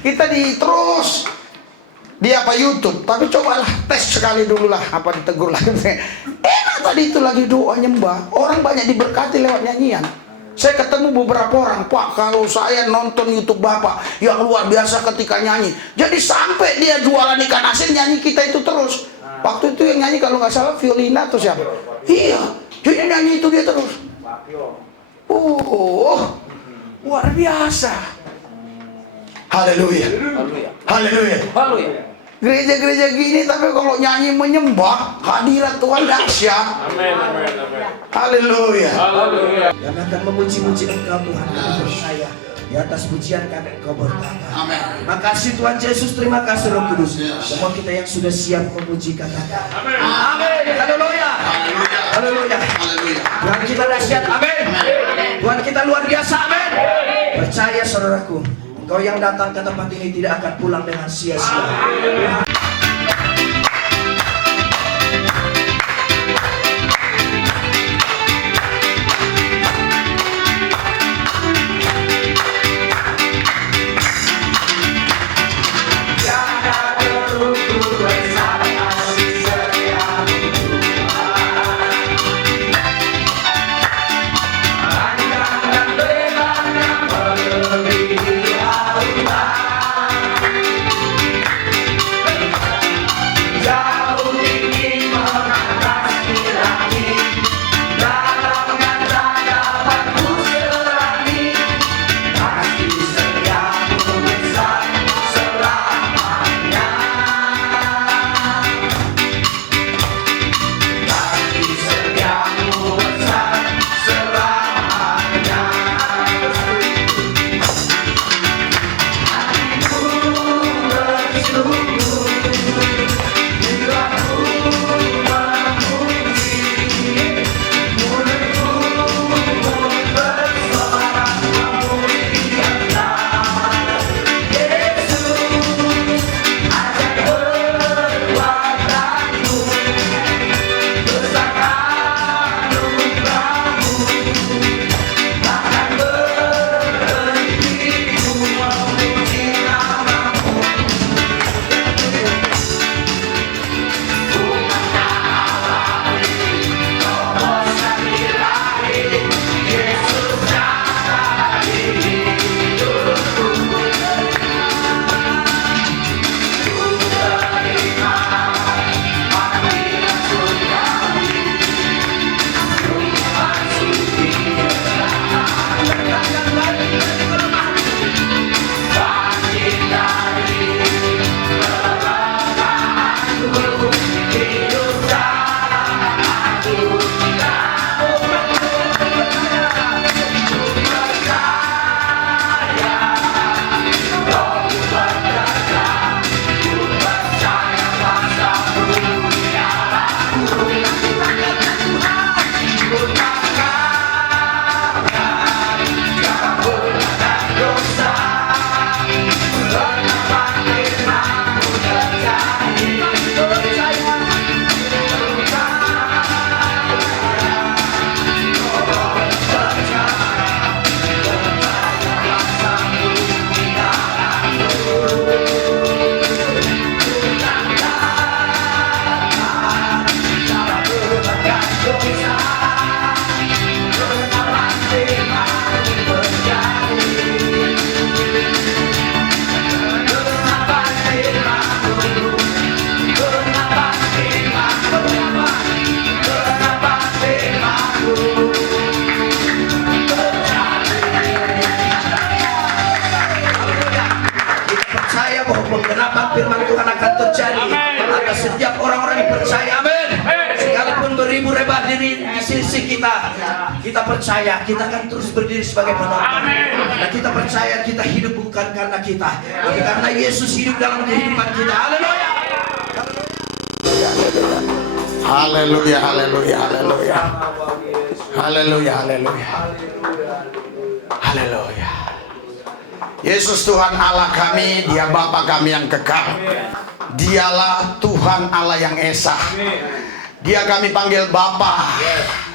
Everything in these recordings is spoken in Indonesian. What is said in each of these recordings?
Kita terus di YouTube, tapi cobalah tes sekali dulu lah, apa ditegur lagi. Enak tadi itu lagi doa nyembah, orang banyak diberkati lewat nyanyian. Saya ketemu beberapa orang, Pak, kalau saya nonton YouTube Bapak yang luar biasa ketika nyanyi, jadi sampai dia jualan ikan asin nyanyi kita itu terus. Waktu itu yang nyanyi kalau nggak salah Violina atau siapa? Iya, jadi nyanyi itu dia terus. Luar biasa. Haleluya. Haleluya. Haleluya. Gereja-gereja gini tapi kalau nyanyi menyembah hadirat Tuhan dahsyat. Amin. Haleluya. Yang akan memuji-muji Engkau Tuhan, kami percaya di atas pujian kami Engkau berkata. Amin. Makasih Tuhan Yesus, terima kasih Roh Kudus. Semua kita yang sudah siap memuji katakan. Amin. Haleluya. Haleluya. Tuhan kita dahsyat. Amin. Tuhan kita luar biasa. Amin. Percaya saudaraku, Engkau yang datang ke tempat ini tidak akan pulang dengan sia-sia. Firman Tuhan akan terjadi atas setiap orang-orang yang percaya. Amin. Sekalipun beribu rebah diri di sisi kita, kita percaya kita akan terus berdiri sebagai penonton. Dan kita percaya kita hidup bukan karena kita, tapi karena Yesus hidup dalam kehidupan kita. Haleluya. Haleluya, haleluya, haleluya. Haleluya, haleluya. Haleluya. Yesus Tuhan Allah kami, Dia Bapa kami yang kekal. Dialah Tuhan Allah yang esa. Dia kami panggil Bapa.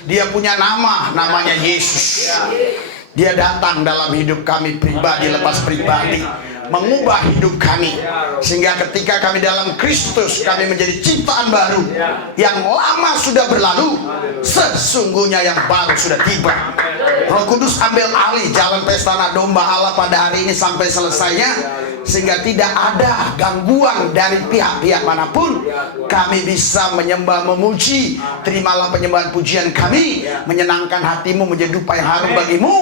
Dia punya nama, namanya Yesus. Dia datang dalam hidup kami pribadi lepas pribadi mengubah hidup kami, sehingga ketika kami dalam Kristus, kami menjadi ciptaan baru. Yang lama sudah berlalu, sesungguhnya yang baru sudah tiba. Roh Kudus ambil alih jalan pesta anak domba Allah pada hari ini sampai selesainya, sehingga tidak ada gangguan dari pihak-pihak manapun. Kami bisa menyembah, memuji. Terimalah penyembahan pujian kami, menyenangkan hatimu, menjadi dupa yang harum bagimu.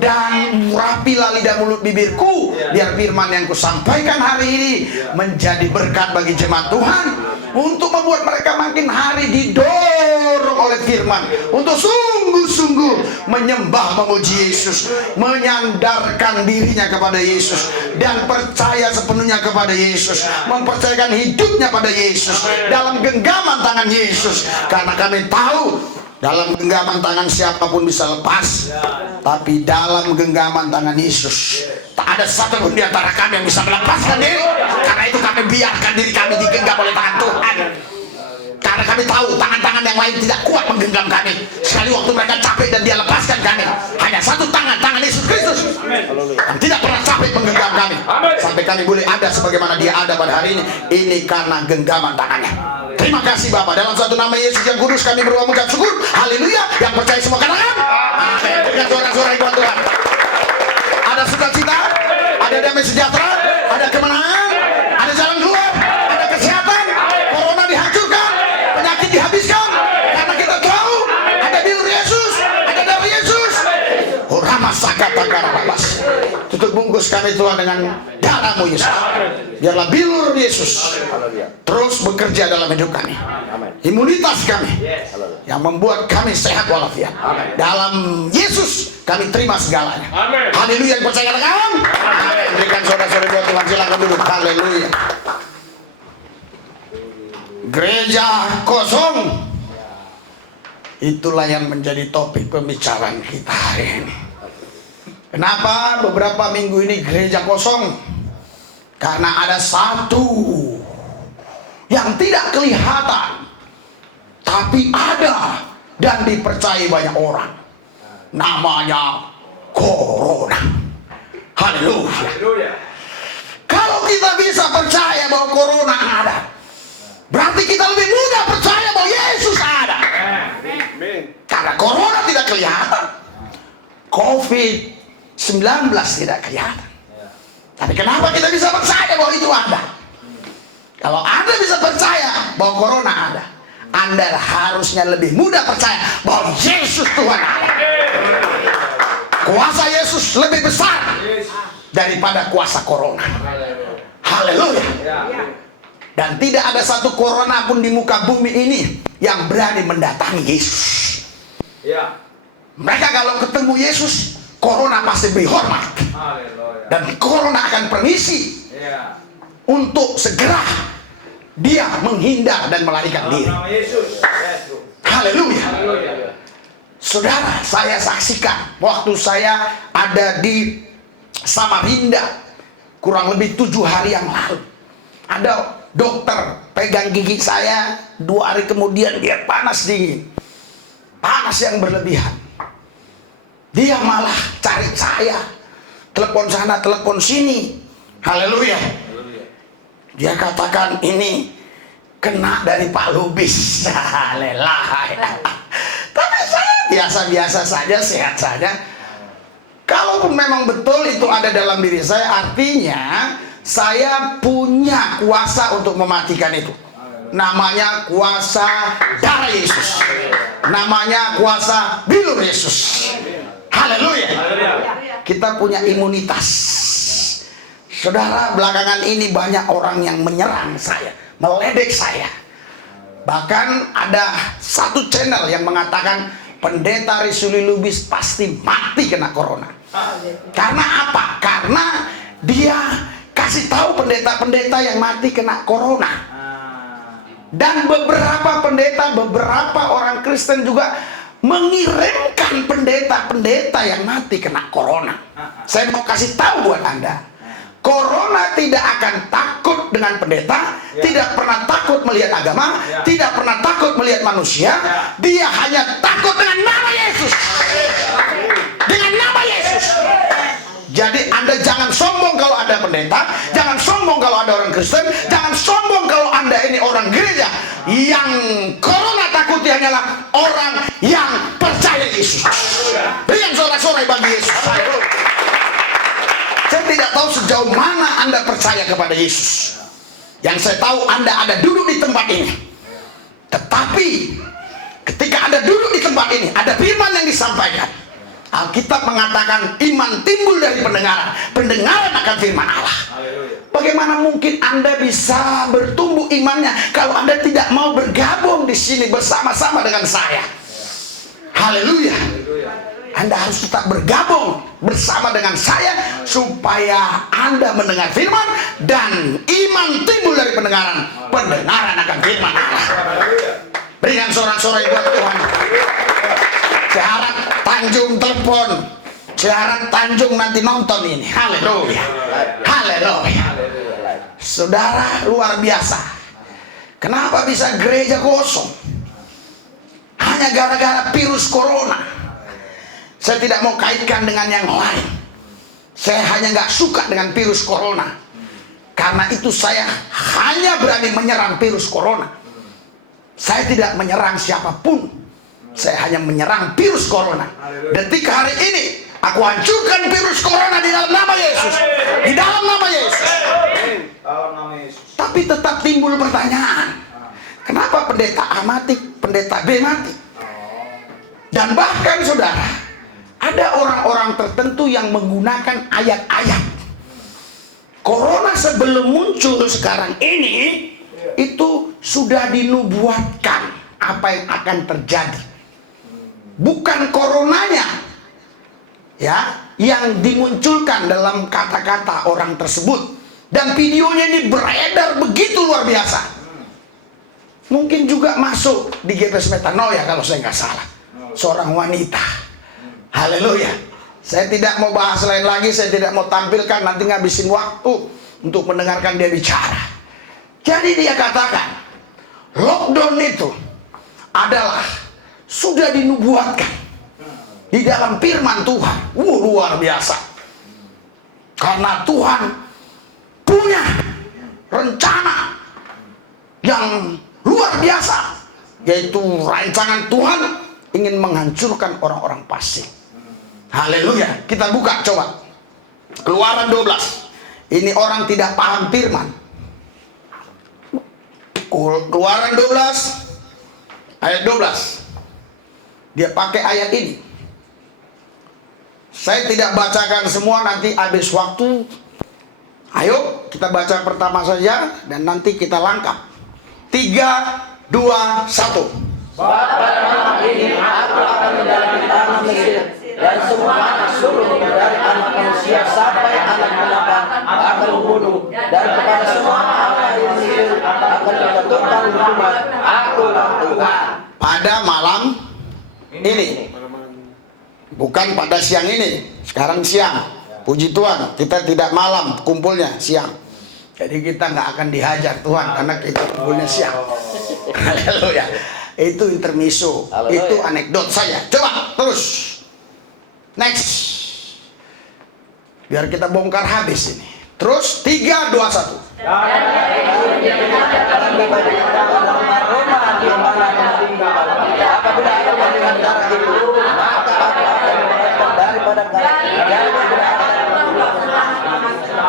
Dan rapilah lidah mulut bibirku, biar firman yang kusampaikan hari ini menjadi berkat bagi jemaat Tuhan, untuk membuat mereka makin hari didorong oleh firman untuk sungguh-sungguh menyembah, memuji Yesus, menyandarkan dirinya kepada Yesus, dan percaya sepenuhnya kepada Yesus, mempercayakan hidupnya pada Yesus dalam genggaman tangan Yesus. Karena kami tahu dalam genggaman tangan siapapun bisa lepas, tapi dalam genggaman tangan Yesus tak ada satu pun di antara kami yang bisa melepaskan diri. Karena itu kami biarkan diri kami digenggam oleh tangan Tuhan. Karena kami tahu tangan-tangan yang lain tidak kuat menggenggam kami. Sekali waktu mereka capek dan dia lepaskan kami, hanya satu tangan, tangan Yesus Kristus, yang tidak pernah capek menggenggam kami, sampai kami boleh ada sebagaimana dia ada pada hari ini. Ini karena genggaman tangannya. Terima kasih Bapa, dalam satu nama Yesus yang kudus kami berdoa mengucap syukur. Haleluya. Yang percaya semua katakan amin. Dengan suara-suara ibuan Tuhan. Ada sukacita, ada damai sejahtera, ada kemenangan, ada jalan keluar, ada kesehatan. Corona dihancurkan, penyakit dihabiskan, karena kita tahu ada bilur Yesus, ada darah Yesus. Rama sakata karabas. Tutup bungkus kami Tuhan dengan darah-Mu Yesus. Biarlah bilur Yesus terus bekerja dalam hidup kami, imunitas kami yang membuat kami sehat walafiat. Dalam Yesus kami terima segalanya. Haleluya. Yang percaya katakan amin. Berikan saudara-saudara buat Tuhan, silakan duduk. Haleluya. Gereja kosong, itulah yang menjadi topik pembicaraan kita hari ini. Kenapa beberapa minggu ini gereja kosong? Karena ada satu yang tidak kelihatan, tapi ada dan dipercayai banyak orang. Namanya Corona. Haleluya. Kalau kita bisa percaya bahwa Corona ada, berarti kita lebih mudah percaya bahwa Yesus ada. Karena Corona tidak kelihatan, COVID-19 tidak kelihatan. Tapi kenapa kita bisa percaya bahwa itu ada? Kalau Anda bisa percaya bahwa Corona ada, Anda harusnya lebih mudah percaya bahwa Yesus Tuhan ada. Kuasa Yesus lebih besar daripada kuasa Corona. Haleluya. Dan tidak ada satu Corona pun di muka bumi ini yang berani mendatangi Yesus. Mereka kalau ketemu Yesus, Corona pasti beri hormat. Dan Corona akan permisi untuk segera dia menghindar dan melarikan diri. Haleluya. Saudara, saya saksikan waktu saya ada di Samarinda kurang lebih 7 hari yang lalu. Ada dokter pegang gigi saya, 2 hari kemudian dia panas dingin, panas yang berlebihan. Dia malah cari saya, telepon sana, telepon sini. Haleluya. Dia katakan ini kena dari Pak Lubis. Haleluya. Tapi saya biasa-biasa saja, sehat saja. Kalaupun memang betul itu ada dalam diri saya, artinya saya punya kuasa untuk mematikan itu. Namanya kuasa darah Yesus, namanya kuasa bilur Yesus. Haleluya. Kita punya imunitas. Saudara, belakangan ini banyak orang yang menyerang saya, meledek saya. Bahkan ada satu channel yang mengatakan Pendeta Risuli Lubis pasti mati kena Corona. Karena apa? Karena dia kasih tahu pendeta-pendeta yang mati kena Corona. Dan beberapa pendeta, beberapa orang Kristen juga mengirimkan pendeta-pendeta yang mati kena Corona. Saya mau kasih tahu buat Anda, Corona tidak akan takut dengan pendeta, tidak pernah takut melihat agama, tidak pernah takut melihat manusia. Dia hanya takut dengan nama Yesus. Dengan nama Yesus. Jadi Anda jangan sombong kalau ada pendeta, jangan sombong kalau ada orang Kristen, jangan sombong kalau Anda ini orang gereja. Yang corona takuti hanyalah orang yang percaya Yesus. Berikan sorak-sorai bagi Yesus. Saya tidak tahu sejauh mana Anda percaya kepada Yesus. Yang saya tahu Anda ada duduk di tempat ini. Tetapi ketika Anda duduk di tempat ini, ada firman yang disampaikan. Alkitab mengatakan iman timbul dari pendengaran, pendengaran akan firman Allah. Bagaimana mungkin Anda bisa bertumbuh imannya kalau Anda tidak mau bergabung di sini bersama-sama dengan saya? Haleluya. Anda harus tetap bergabung bersama dengan saya supaya Anda mendengar firman dan iman timbul dari pendengaran, pendengaran akan firman Allah. Berikan sorak-sorai buat Tuhan. Saya harap Tanjung telepon, saya harap Tanjung nanti nonton ini. Haleluya, haleluya. Saudara, luar biasa. Kenapa bisa gereja kosong? Hanya gara-gara virus corona. Saya tidak mau kaitkan dengan yang lain. Saya hanya nggak suka dengan virus corona. Karena itu saya hanya berani menyerang virus corona. Saya tidak menyerang siapapun. Saya hanya menyerang virus corona. Detik hari ini aku hancurkan virus corona di dalam nama Yesus. Di dalam nama Yesus. Tapi tetap timbul pertanyaan. Kenapa pendeta A mati, pendeta B mati? Dan bahkan saudara, ada orang-orang tertentu yang menggunakan ayat-ayat. Corona sebelum muncul sekarang ini, itu sudah dinubuatkan apa yang akan terjadi. Bukan coronanya ya yang dimunculkan dalam kata-kata orang tersebut, dan videonya ini beredar begitu luar biasa. Mungkin juga masuk di GPS Metanoia kalau saya nggak salah, seorang wanita. Haleluya. Saya tidak mau bahas lain lagi, saya tidak mau tampilkan, nanti ngabisin waktu untuk mendengarkan dia bicara. Jadi dia katakan lockdown itu adalah sudah dinubuatkan di dalam firman Tuhan. Luar biasa. Karena Tuhan punya rencana yang luar biasa, yaitu rancangan Tuhan ingin menghancurkan orang-orang fasik. Haleluya. Kita buka coba Keluaran 12. Ini orang tidak paham firman. Keluaran 12 ayat 12. Dia pakai ayat ini. Saya tidak bacakan semua, nanti habis waktu. Ayo kita baca pertama saja dan nanti kita langkap. 3, 2, 1. Sebab pada malam ini aku akan mendatangi tanah Mesir, dan semua anak sulung dari anak manusia sampai anak menapan akan membunuh, dan kepada semua anak di Mesir akan menjatuhkan hukuman. Akulah Tuhan. Pada malam ini, bukan pada siang ini. Sekarang siang. Puji Tuhan, kita tidak malam kumpulnya, siang. Jadi kita nggak akan dihajar Tuhan karena kita kumpulnya siang. Haleluya. Itu intermiso. Itu anekdot saya. Coba terus. Next. Biar kita bongkar habis ini. Terus 3, 2, 1. Apabila ada dengan darah itu, maka aku akan mengeluarkan daripada kalian yang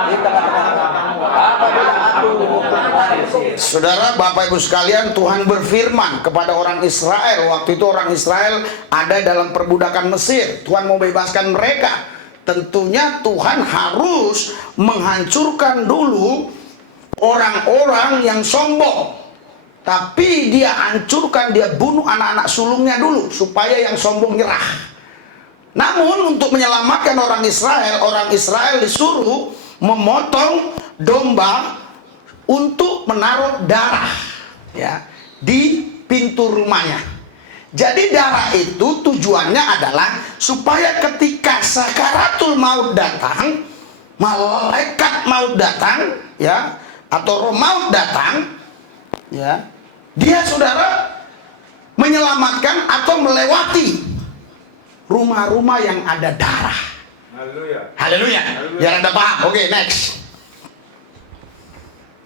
di tengah-tengah. Apabila aku menghukum Mesir. Saudara, Bapak Ibu sekalian, Tuhan berfirman kepada orang Israel. Waktu itu orang Israel ada dalam perbudakan Mesir. Tuhan mau bebaskan mereka. Tentunya Tuhan harus menghancurkan dulu orang-orang yang sombong. Tapi dia hancurkan, dia bunuh anak-anak sulungnya dulu supaya yang sombong nyerah. Namun untuk menyelamatkan orang Israel disuruh memotong domba untuk menaruh darah ya di pintu rumahnya. Jadi darah itu tujuannya adalah supaya ketika sakaratul maut datang, malaikat maut datang ya, atau roh maut datang ya, dia saudara menyelamatkan atau melewati rumah-rumah yang ada darah. Haleluya. Biar Anda paham. Oke, next.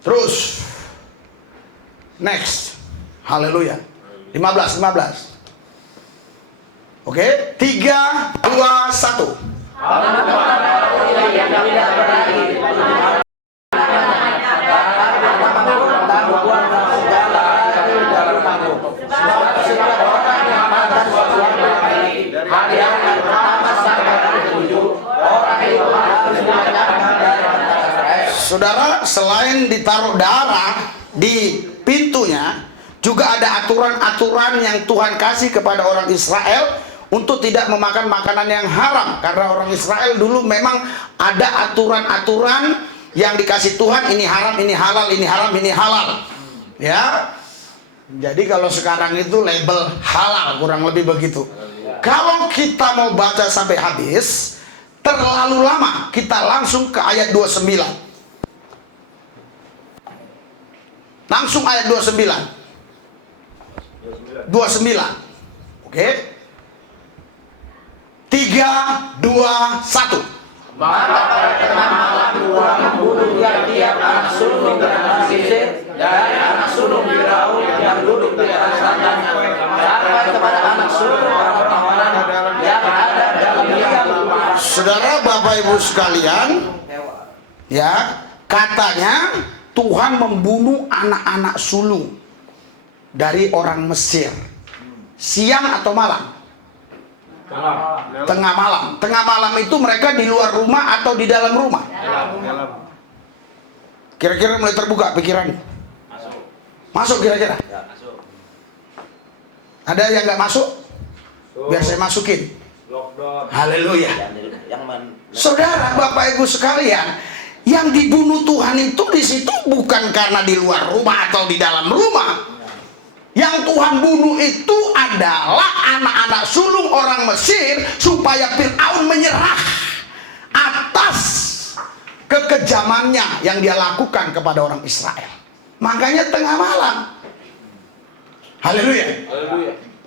Terus. Next. Haleluya. 15. Oke, 3, 2, 1. Saudara, selain ditaruh darah di pintunya, juga ada aturan-aturan yang Tuhan kasih kepada orang Israel untuk tidak memakan makanan yang haram. Karena orang Israel dulu memang ada aturan-aturan yang dikasih Tuhan, ini haram, ini halal, ini haram, ini halal. Ya. Jadi kalau sekarang itu label halal, kurang lebih begitu. Kalau kita mau baca sampai habis, terlalu lama, kita langsung ke ayat 29. Langsung ayat 29. 29. Oke. 3, 2, 1. Maka pada tengah malam Tuhan membunuh tiap-tiap anak sulung dan Mesir dari anak sulung Firaun yang duduk di atas tandanya sampai kepada anak sulung orang-orang yang ada dalam liang rumah. Saudara, Bapak Ibu sekalian, ya, katanya Tuhan membunuh anak-anak sulung dari orang Mesir. Siang atau malam? Tengah malam. Tengah malam itu mereka di luar rumah atau di dalam rumah? Kira-kira mulai terbuka pikirannya. Masuk kira-kira? Ada yang nggak masuk? Biar saya masukin. Haleluya. Saudara, Bapak Ibu sekalian, yang dibunuh Tuhan itu di situ bukan karena di luar rumah atau di dalam rumah. Yang Tuhan bunuh itu adalah anak-anak sulung orang Mesir supaya Fir'aun menyerah atas kekejamannya yang dia lakukan kepada orang Israel. Makanya tengah malam. Haleluya.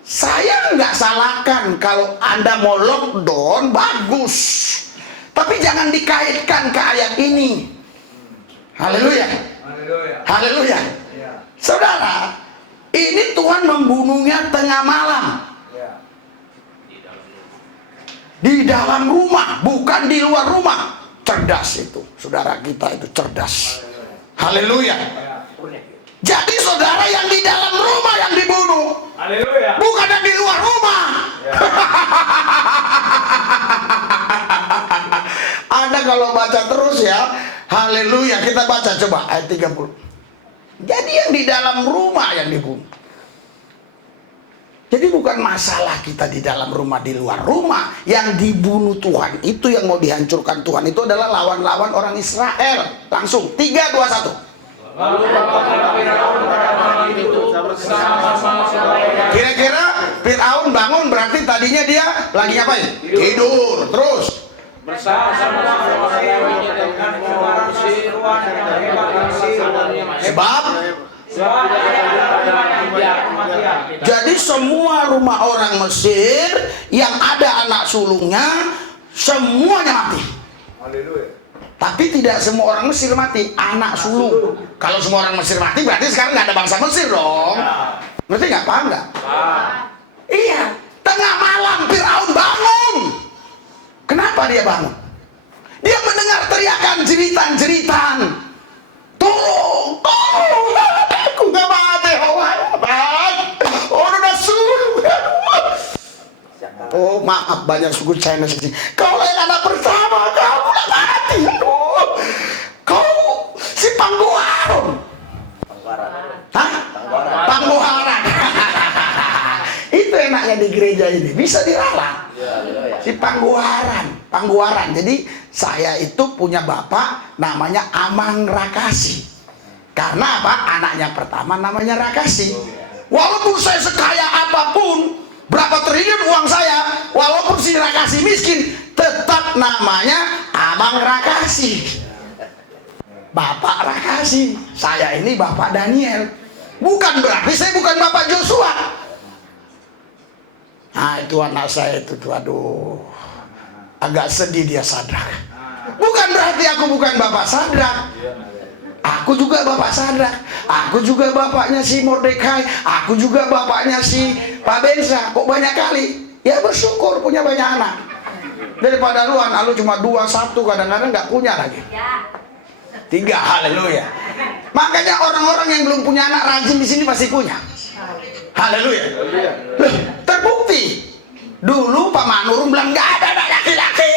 Saya nggak salahkan kalau Anda mau lockdown, bagus. Tapi jangan dikaitkan ke ayat ini. Haleluya. Haleluya. Saudara, ini Tuhan membunuhnya tengah malam. Di dalam rumah, bukan di luar rumah. Cerdas itu, saudara kita itu cerdas. Haleluya. Jadi saudara, yang di dalam rumah yang dibunuh, bukan yang di luar rumah. Anda kalau baca terus ya, haleluya, kita baca coba ayat 30. Jadi yang di dalam rumah yang dibunuh. Jadi bukan masalah kita di dalam rumah, di luar rumah. Yang dibunuh Tuhan itu, yang mau dihancurkan Tuhan itu adalah lawan-lawan orang Israel. Langsung 3, 2, 1. Kira-kira Fir'aun bangun berarti tadinya dia lagi ngapain? Tidur. Terus sebab jadi semua rumah orang Mesir yang ada anak sulungnya semuanya mati. Tapi tidak semua orang Mesir mati, anak sulung. Kalau semua orang Mesir mati berarti sekarang nggak ada bangsa Mesir dong. Berarti nggak, paham nggak? Iya, tengah malam Fir'aun bangun. Kenapa dia bangun? Dia mendengar teriakan, jeritan-jeritan. Tolong, tolong, aku nggak mati, orang suruh. Oh maaf, banyak suku China sini. Kau yang anak pertama, kamu udah mati. Kau si Pangguaran. Hah? Pangguaran. Itu enaknya di gereja ini, bisa diralat. Si Pangguaran. Jadi saya itu punya bapak namanya Amang Rakasi. Karena apa? Anaknya pertama namanya Rakasi. Walaupun saya sekaya apapun, berapa triliun uang saya, walaupun si Rakasi miskin, tetap namanya Amang Rakasi. Bapak Rakasi. Saya ini Bapak Daniel. Bukan berarti saya bukan Bapak Joshua. Nah itu anak saya itu, aduh. Agak sedih dia Sadrak. Bukan berarti aku bukan bapak Sadrak. Aku juga bapak Sadrak. Aku juga bapaknya si Mordekai. Aku juga bapaknya si Pak Bensa. Kok banyak kali? Ya bersyukur punya banyak anak. Daripada lu cuma 2, 1, kadang-kadang nggak punya lagi. 3, haleluya. Makanya orang-orang yang belum punya anak rajin di sini pasti punya. Haleluya. Loh, terbukti. Dulu Pak Manurung bilang nggak ada anak laki-laki.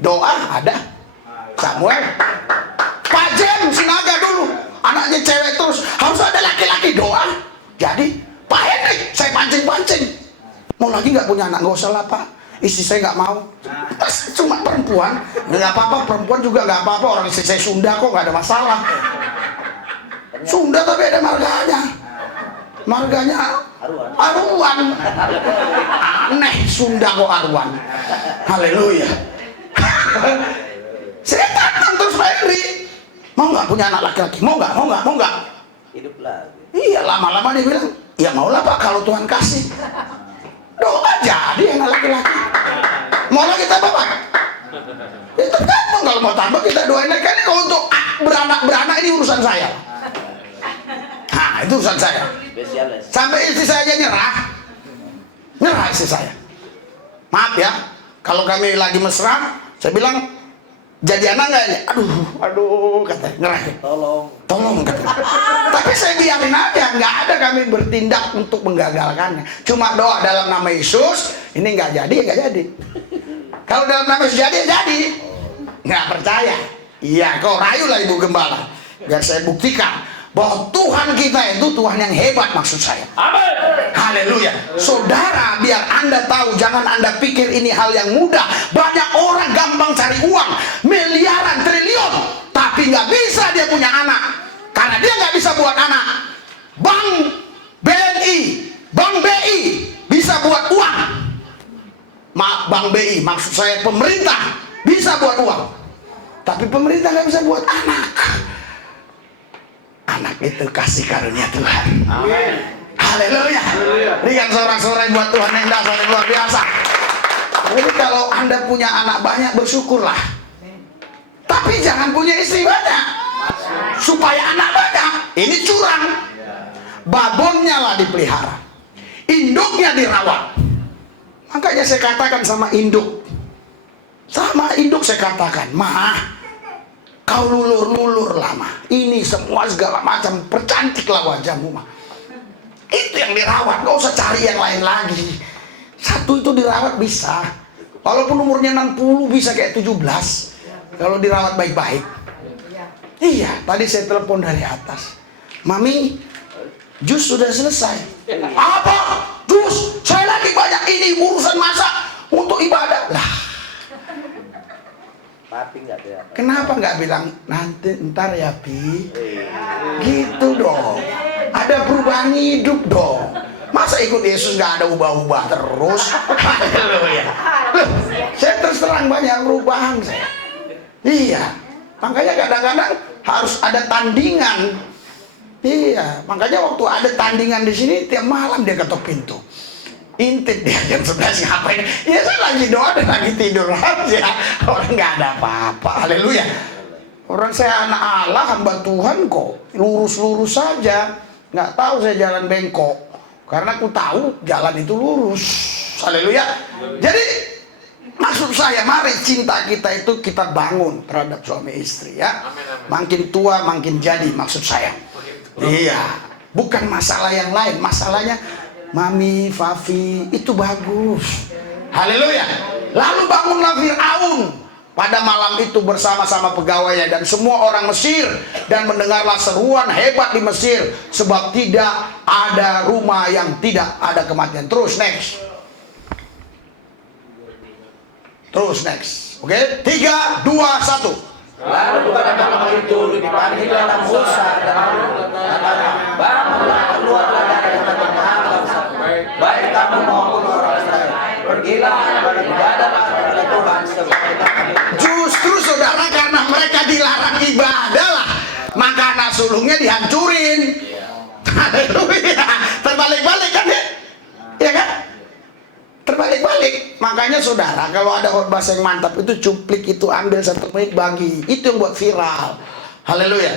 Doa ada. Samuel. Pak Jem Sinaga dulu anaknya cewek terus, harus ada laki-laki. Doa. Jadi Pak Hendrik saya pancing-pancing. Mau lagi nggak punya anak? Nggak usah lah Pak. Istri saya nggak mau. Cuma perempuan. Nggak apa-apa, perempuan juga nggak apa-apa. Orang istri saya Sunda kok, nggak ada masalah. Sunda tapi ada marganya. Marganya Arwan. Aneh Sunda kok Arwan. Haleluya. Saya tantang terus Pak Henry. Mau nggak punya anak laki-laki? Mau nggak? Mau nggak? Mau nggak? Hidup lagi. Iya, lama-lama dia bilang, ya maulah Pak kalau Tuhan kasih. Doa jadi anak laki-laki. Mau lagi tambah Pak? Ya tergantung, kalau mau tambah kita doain lagi. Kan kalau untuk beranak ini urusan saya. Nah, itu urusan saya. Spesialis. Sampai istri saya aja nyerah istri saya. Maaf ya, kalau kami lagi mesra, saya bilang, jadi anak nggak ini? Aduh, katanya nyerah. Tolong katanya. Tapi saya biarin aja, nggak ada kami bertindak untuk menggagalkannya. Cuma doa dalam nama Yesus, ini nggak jadi, ya nggak jadi. Kalau dalam nama Yesus jadi, ya jadi. Nggak percaya? Iya, kau rayulah Ibu Gembala, biar saya buktikan bahwa Tuhan kita itu Tuhan yang hebat, maksud saya. Amin. Haleluya. Saudara, biar Anda tahu, jangan Anda pikir ini hal yang mudah. Banyak orang gampang cari uang, miliaran, triliun, tapi nggak bisa dia punya anak. Karena dia nggak bisa buat anak. Bank BNI, Bank BI bisa buat uang. Bank BI, maksud saya pemerintah bisa buat uang. Tapi pemerintah nggak bisa buat anak. Anak itu kasih karunia Tuhan. Amin. Haleluya. Berikan sorak-sorai buat Tuhan yang dasar yang luar biasa. Jadi kalau Anda punya anak banyak, bersyukurlah. Tapi jangan punya istri banyak supaya anak banyak. Ini curang. Babonnya lah dipelihara, induknya dirawat. Makanya saya katakan sama induk saya katakan, Mah, kau lulur-lulur lama. Ini semua segala macam, percantiklah wajahmu, Mah. Itu yang dirawat, gak usah cari yang lain lagi. Satu itu dirawat bisa. Walaupun umurnya 60 bisa kayak 17. Kalau dirawat baik-baik. Iya, tadi saya telepon dari atas. Mami, jus sudah selesai. Apa? Jus? Saya lagi banyak ini urusan masak untuk ibadah. Lah, Papi nggak ada. kenapa nggak bilang ntar ya Pi? Gitu dong. Ada perubahan hidup dong. Masa ikut Yesus nggak ada ubah-ubah terus? Haleluya. Loh, saya terus terang banyak perubahan saya. Iya. Makanya kadang-kadang harus ada tandingan. Iya. Makanya waktu ada tandingan di sini tiap malam dia ketok pintu. Intip dia jam 11 ngapain? Ya saya lagi doa dan lagi tidur aja. Orang nggak ada apa-apa. Haleluya. Orang saya anak Allah, hamba Tuhan kok. Lurus-lurus saja. Nggak tahu saya jalan bengkok. Karena aku tahu jalan itu lurus. Haleluya. Jadi maksud saya, mari cinta kita itu kita bangun terhadap suami istri ya. Makin tua makin jadi, maksud saya. Iya. Bukan masalah yang lain. Masalahnya Mami, Fafi, itu bagus. Haleluya. Lalu bangunlah Fir'aun pada malam itu bersama-sama pegawainya dan semua orang Mesir, dan mendengarlah seruan hebat di Mesir, sebab tidak ada rumah yang tidak ada kematian. Terus next. Oke? 3, 2, 1. Lalu pada malam itu dipanggillah Musa dan Harun, katakan, bangunlah, keluarlah dari tengah-tengah bangsa, baik kamu maupun orang Israel. Pergilah dan ibadahlah kepada Tuhan sebagai kami. Justru saudara, karena mereka dilarang ibadah lah, maka anak sulungnya dihancurin. Haleluya. Terbalik-balik kan ya? Iya kan? Terbalik. balik-balik. Makanya saudara, kalau ada khotbah yang mantap itu cuplik itu ambil 1 menit bagi. Itu yang buat viral. Haleluya.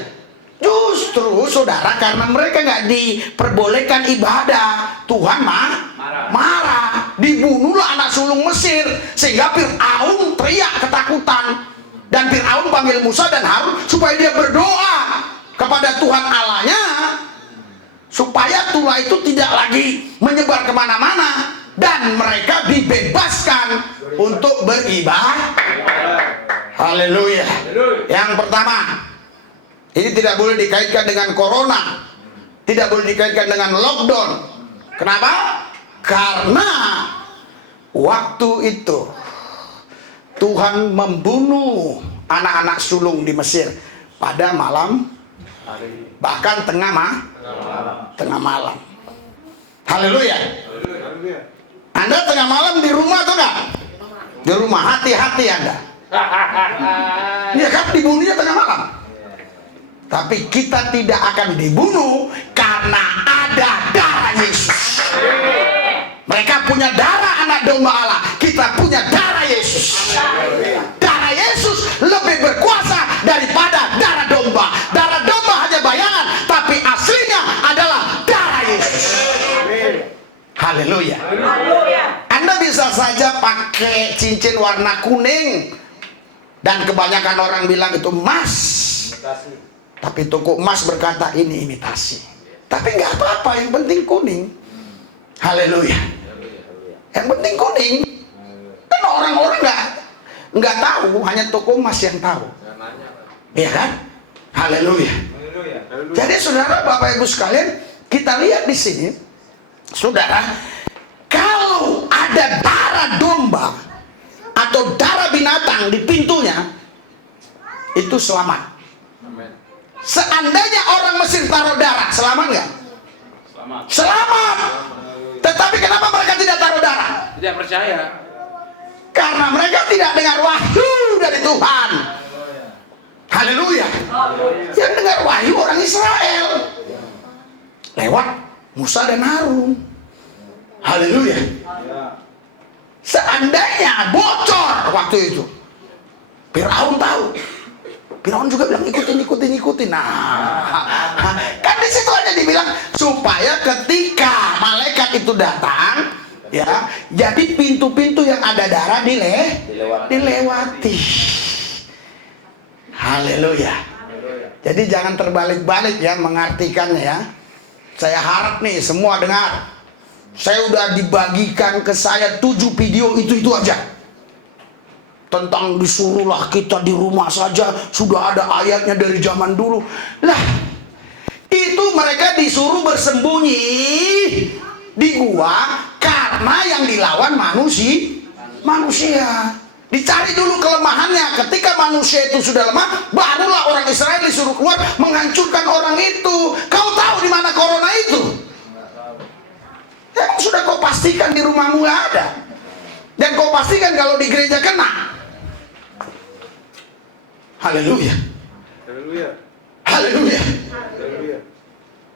Justru saudara, karena mereka nggak diperbolehkan ibadah, Tuhan marah. Dibunuhlah anak sulung Mesir, sehingga Fir'aun teriak ketakutan. Dan Fir'aun panggil Musa dan Harun supaya dia berdoa kepada Tuhan Allahnya, supaya tulah itu tidak lagi menyebar kemana-mana, dan mereka dibebaskan untuk beribadah. Haleluya. Yang pertama, ini tidak boleh dikaitkan dengan corona, tidak boleh dikaitkan dengan lockdown. Kenapa? Karena waktu itu Tuhan membunuh anak-anak sulung di Mesir pada malam, bahkan tengah malam. Haleluya. Anda tengah malam di rumah atau enggak? Di rumah, hati-hati Anda. Ya kan, dibunuhnya tengah malam. Tapi kita tidak akan dibunuh karena ada darah Yesus. Mereka punya darah anak domba Allah, kita punya darah Yesus. Darah Yesus lebih berkuasa daripada darah domba. Darah domba hanya bayangan, tapi aslinya adalah darah Yesus. Haleluya. Anda bisa saja pakai cincin warna kuning, dan kebanyakan orang bilang itu emas, tapi toko emas berkata ini imitasi. Tapi nggak apa-apa, yang penting kuning. Haleluya. Yang penting kuning. Kan orang-orang nggak tahu, hanya toko emas yang tahu. Iya kan? Haleluya. Jadi saudara, Bapak Ibu sekalian, kita lihat di sini, saudara, kalau ada darah domba atau darah binatang di pintunya, itu selamat. Seandainya orang Mesir taruh darah, selamat nggak? Selamat. Tetapi kenapa mereka tidak taruh darah? Tidak percaya. Karena mereka tidak dengar wahyu dari Tuhan. Haleluya. Yang dengar wahyu orang Israel lewat Musa dan Harun. Haleluya. Seandainya bocor waktu itu, Fir'aun tahu. Fir'aun juga bilang ikutin. Nah, kan di situ aja dibilang supaya ketika malaikat itu datang, ya, jadi pintu-pintu yang ada darah dilewati. Haleluya. Jadi jangan terbalik-balik ya mengartikannya ya. Saya harap nih semua dengar. Saya udah dibagikan ke saya 7 video itu aja. Tentang disuruhlah kita di rumah saja, sudah ada ayatnya dari zaman dulu. Lah, itu mereka disuruh bersembunyi di gua karena yang dilawan manusia. Dicari dulu kelemahannya. Ketika manusia itu sudah lemah, barulah orang Israel disuruh keluar menghancurkan orang itu. Kau tahu di mana corona itu? Emang sudah kau pastikan di rumahmu ada? Dan kau pastikan kalau di gereja kena? Haleluya. Haleluya.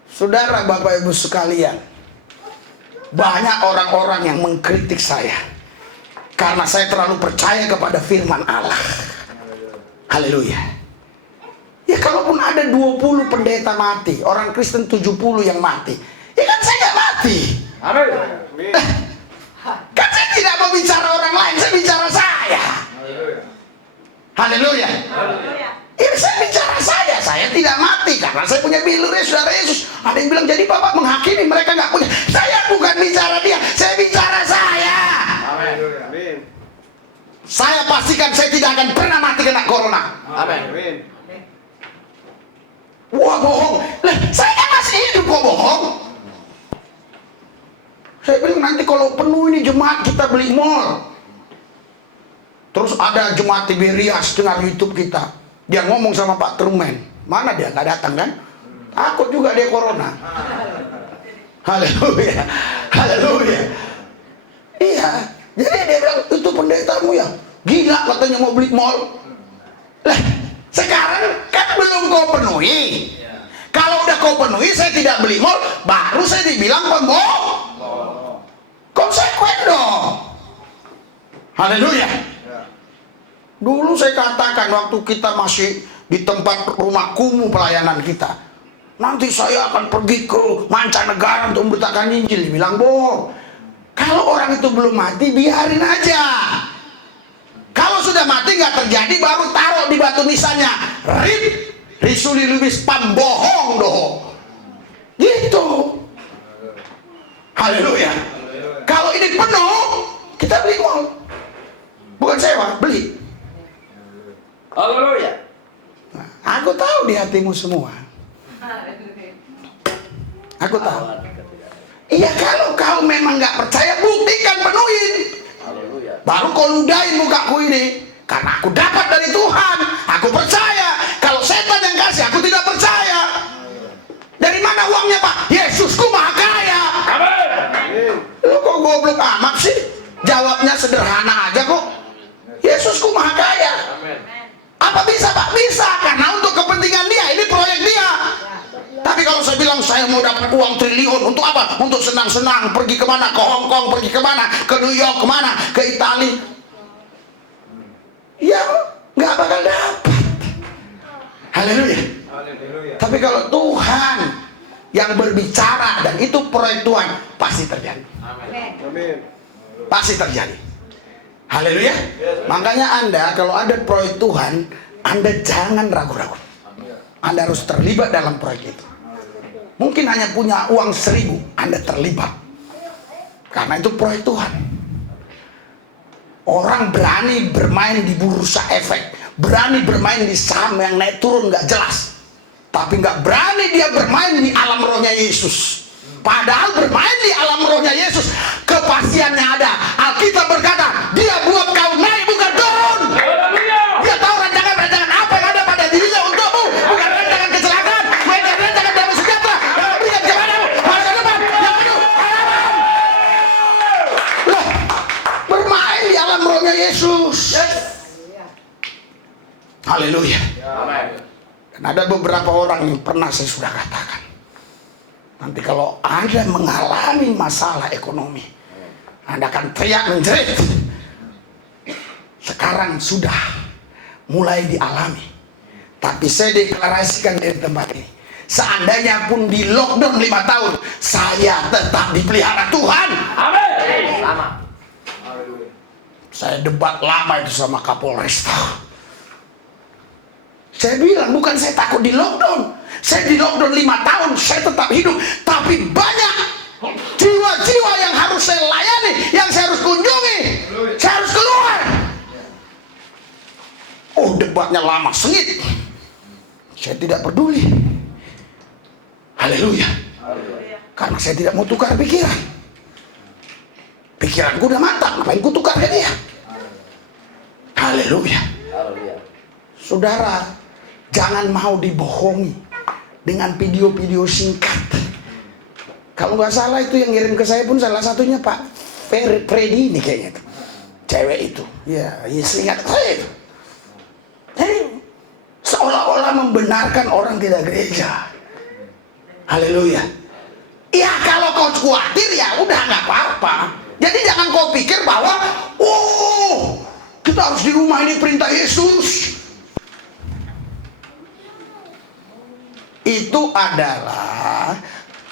Saudara, Bapak Ibu sekalian, banyak orang-orang yang mengkritik saya karena saya terlalu percaya kepada firman Allah. Haleluya. Ya kalaupun ada 20 pendeta mati, orang Kristen 70 yang mati, ya kan saya nggak mati. Amin. Kan saya tidak mau bicara orang lain, saya bicara saya. Haleluya. Ini saya bicara saya tidak mati karena saya punya bilur saudara Yesus. Ada yang bilang jadi Bapak menghakimi mereka nggak punya. Saya bukan bicara dia, saya bicara saya. Amin. Saya pastikan saya tidak akan pernah mati kena corona. Amin. Wah bohong. Lah, saya kan masih hidup kok bohong. Saya bilang nanti kalau penuh ini jemaat kita beli mall. Terus ada jemaat Tiberias dengar YouTube kita. Dia ngomong sama Pak Truman. Mana dia? Nggak datang kan? Takut juga dia corona. Haleluya. Haleluya. Iya. Jadi dia bilang itu pendetamu ya gila katanya mau beli mall. Lah sekarang kan belum kau penuhi. Kalau udah kau penuhi saya tidak beli mall, baru saya dibilang pembohong. Konsekuen dong. Haleluya. Dulu saya katakan waktu kita masih di tempat rumah kumuh pelayanan kita, nanti saya akan pergi ke mancanegara untuk memberitakan Injil. Bilang, bohong. Kalau orang itu belum mati, biarin aja. Kalau sudah mati nggak terjadi, baru taruh di batu nisannya, rip risuli lubis pambohong doh. Gitu. Haleluya. Kalau ini penuh, kita beli mall. Bukan sewa, beli. Haleluya. Nah, aku tahu di hatimu semua. Aku tahu. Iya, kalau kau memang nggak percaya, buktikan, penuhin. Haleluya. Baru kau ludahin mukaku ini. Karena aku dapat dari Tuhan. Aku percaya. Kalau setan yang kasih, aku tidak percaya. Dari mana uangnya, Pak? Yesusku maha kaya. Amin. Lu kok goblok amat sih? Jawabnya sederhana aja kok. Yesusku maha kaya. Apa bisa, Pak? Bisa. Karena untuk kepentingan dia. Ini proyek dia. Tapi kalau saya bilang saya mau dapat uang triliun, untuk apa? Untuk senang-senang, pergi kemana? Ke Hong Kong, pergi kemana? Ke New York, kemana? Ke Italia. Ya, nggak bakal dapat. Haleluya. Tapi kalau Tuhan yang berbicara dan itu proyek Tuhan, pasti terjadi. Amin. Pasti terjadi. Haleluya. Makanya Anda kalau ada proyek Tuhan, Anda jangan ragu-ragu. Anda harus terlibat dalam proyek itu. Mungkin hanya punya uang 1.000, Anda terlibat. Karena itu proyek Tuhan. Orang berani bermain di bursa efek, berani bermain di saham yang naik turun nggak jelas, tapi nggak berani dia bermain di alam rohnya Yesus. Padahal bermain di alam rohnya Yesus, kepastiannya ada. Alkitab berkata, dia buat kau naik bukan turun. Dia tahu rancangan-rancangan apa yang ada pada dirinya untukmu, bukan rancangan kecelakaan, melainkan rancangan damai sejahtera yang memberikan kepadamu masa depan yang penuh harapan. Loh, bermain di alam rohnya Yesus. Haleluya. Dan ada beberapa orang yang pernah saya sudah katakan, nanti kalau Anda mengalami masalah ekonomi, Anda akan teriak menjerit. Sekarang sudah mulai dialami. Tapi saya deklarasikan dari tempat ini, seandainya pun di lockdown 5 tahun, saya tetap dipelihara Tuhan. Amin. Sama. Saya debat lama itu sama Kapolresta. Saya bilang, bukan saya takut di lockdown. Saya di lockdown 5 tahun, saya tetap hidup. Tapi banyak jiwa-jiwa yang harus saya layani, yang saya harus kunjungi. Saya harus keluar. Oh, debatnya lama, sengit. Saya tidak peduli. Haleluya. Karena saya tidak mau tukar pikiran. Pikiranku udah matang, ngapain ku tukar ke dia? Haleluya. Haleluya. Saudara, jangan mau dibohongi dengan video-video singkat. Kalau nggak salah itu yang ngirim ke saya pun salah satunya Pak Freddy ini kayaknya tuh. Cewek itu. Ya seingat saya itu. Jadi seolah-olah membenarkan orang tidak gereja. Haleluya. Ya kalau kau khawatir ya udah nggak apa-apa. Jadi jangan kau pikir bahwa kita harus di rumah ini perintah Yesus. Itu adalah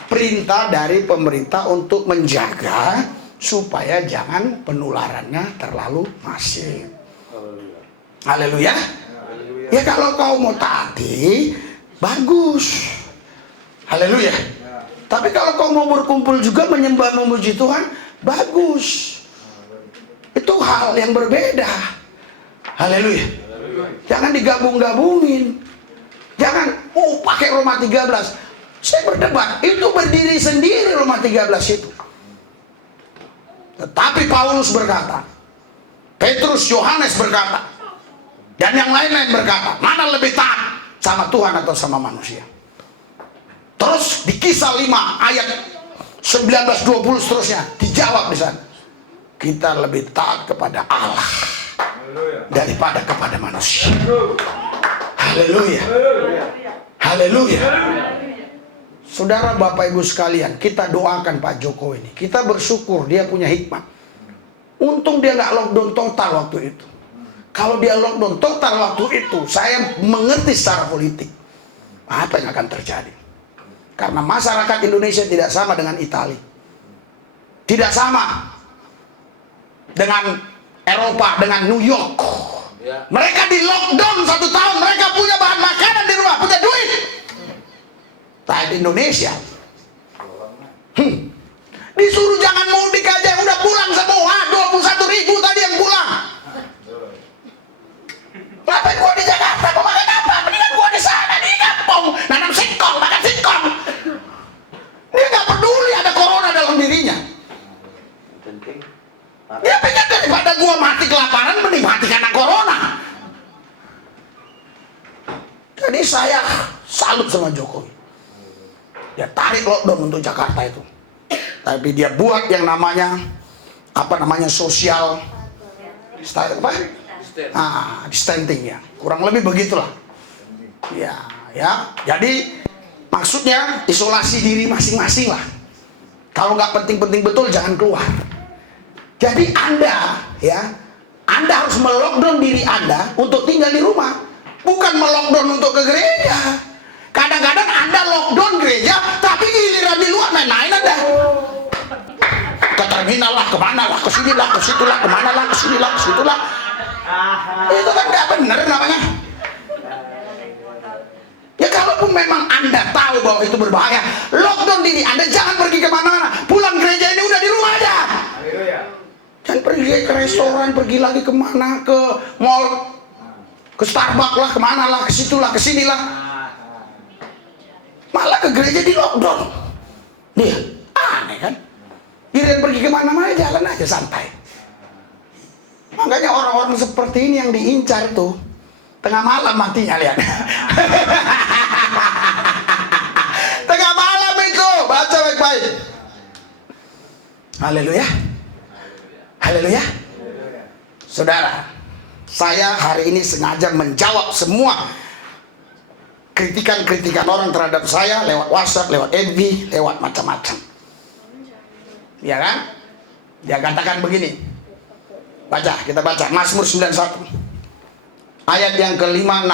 perintah dari pemerintah untuk menjaga supaya jangan penularannya terlalu masif. Haleluya. Ya kalau kau mau taati, bagus. Haleluya. Tapi kalau kau mau berkumpul juga menyembah memuji Tuhan, bagus. Itu hal yang berbeda. Haleluya. Jangan digabung-gabungin. Jangan, pakai Roma 13. Saya berdebat, itu berdiri sendiri Roma 13 itu. Tetapi Paulus berkata, Petrus, Yohanes berkata, dan yang lain-lain berkata, mana lebih taat sama Tuhan atau sama manusia? Terus di Kisah 5 ayat 19-20 seterusnya dijawab di sana. Kita lebih taat kepada Allah daripada kepada manusia. Haleluya. Haleluya. Saudara, Bapak Ibu sekalian, kita doakan Pak Jokowi ini. Kita bersyukur dia punya hikmat. Untung dia nggak lockdown total waktu itu. Kalau dia lockdown total waktu itu, saya mengerti secara politik apa yang akan terjadi. Karena masyarakat Indonesia tidak sama dengan Italia, tidak sama dengan Eropa, dengan New York. Mereka di lockdown 1 tahun, mereka punya bahan makanan di rumah, punya duit. Tapi Indonesia disuruh jangan mudik aja, udah pulang semua. 21.000 tadi yang pulang. Ngapain gua di Jakarta, gua makan apa? Mendingan gua di sana, di kampung, nanam singkong, makan singkong. Dia nggak peduli ada corona dalam dirinya. Dia pikir daripada gua mati kelaparan, mending mati karena corona. Jadi saya salut sama Jokowi. Dia tarik lockdown untuk Jakarta itu. Tapi dia buat yang namanya social distancing ya. Kurang lebih begitulah. Ya. Jadi maksudnya isolasi diri masing-masing lah. Kalau nggak penting-penting betul jangan keluar. Jadi Anda harus melockdown diri Anda untuk tinggal di rumah, bukan melockdown untuk ke gereja. Kadang-kadang Anda lockdown gereja, tapi giliran di luar main-main Anda. Ke terminal lah, kemana lah, ke sini lah, ke situ lah, kemana lah, ke sini lah, ke situ lah. Itu kan nggak benar namanya. Ya kalaupun memang Anda tahu bahwa itu berbahaya, lockdown diri Anda, jangan pergi kemana-mana. Pulang gereja ini udah di rumah aja. Jangan pergi ke restoran, pergi lagi kemana, ke mall, ke Starbucks lah, kemana lah, ke situ lah, ke sini lah. Malah ke gereja di lockdown. Dia aneh kan? Dia pergi kemana-mana, jalan aja santai. Makanya orang-orang seperti ini yang diincar tuh tengah malam matinya, lihat. Tengah malam itu, baca baik-baik. Haleluya. Haleluya. Saudara, saya hari ini sengaja menjawab semua kritikan-kritikan orang terhadap saya lewat WhatsApp, lewat FB, lewat macam-macam. Ya kan? Dia katakan begini. Baca, kita baca Mazmur 91 ayat yang ke-5-6.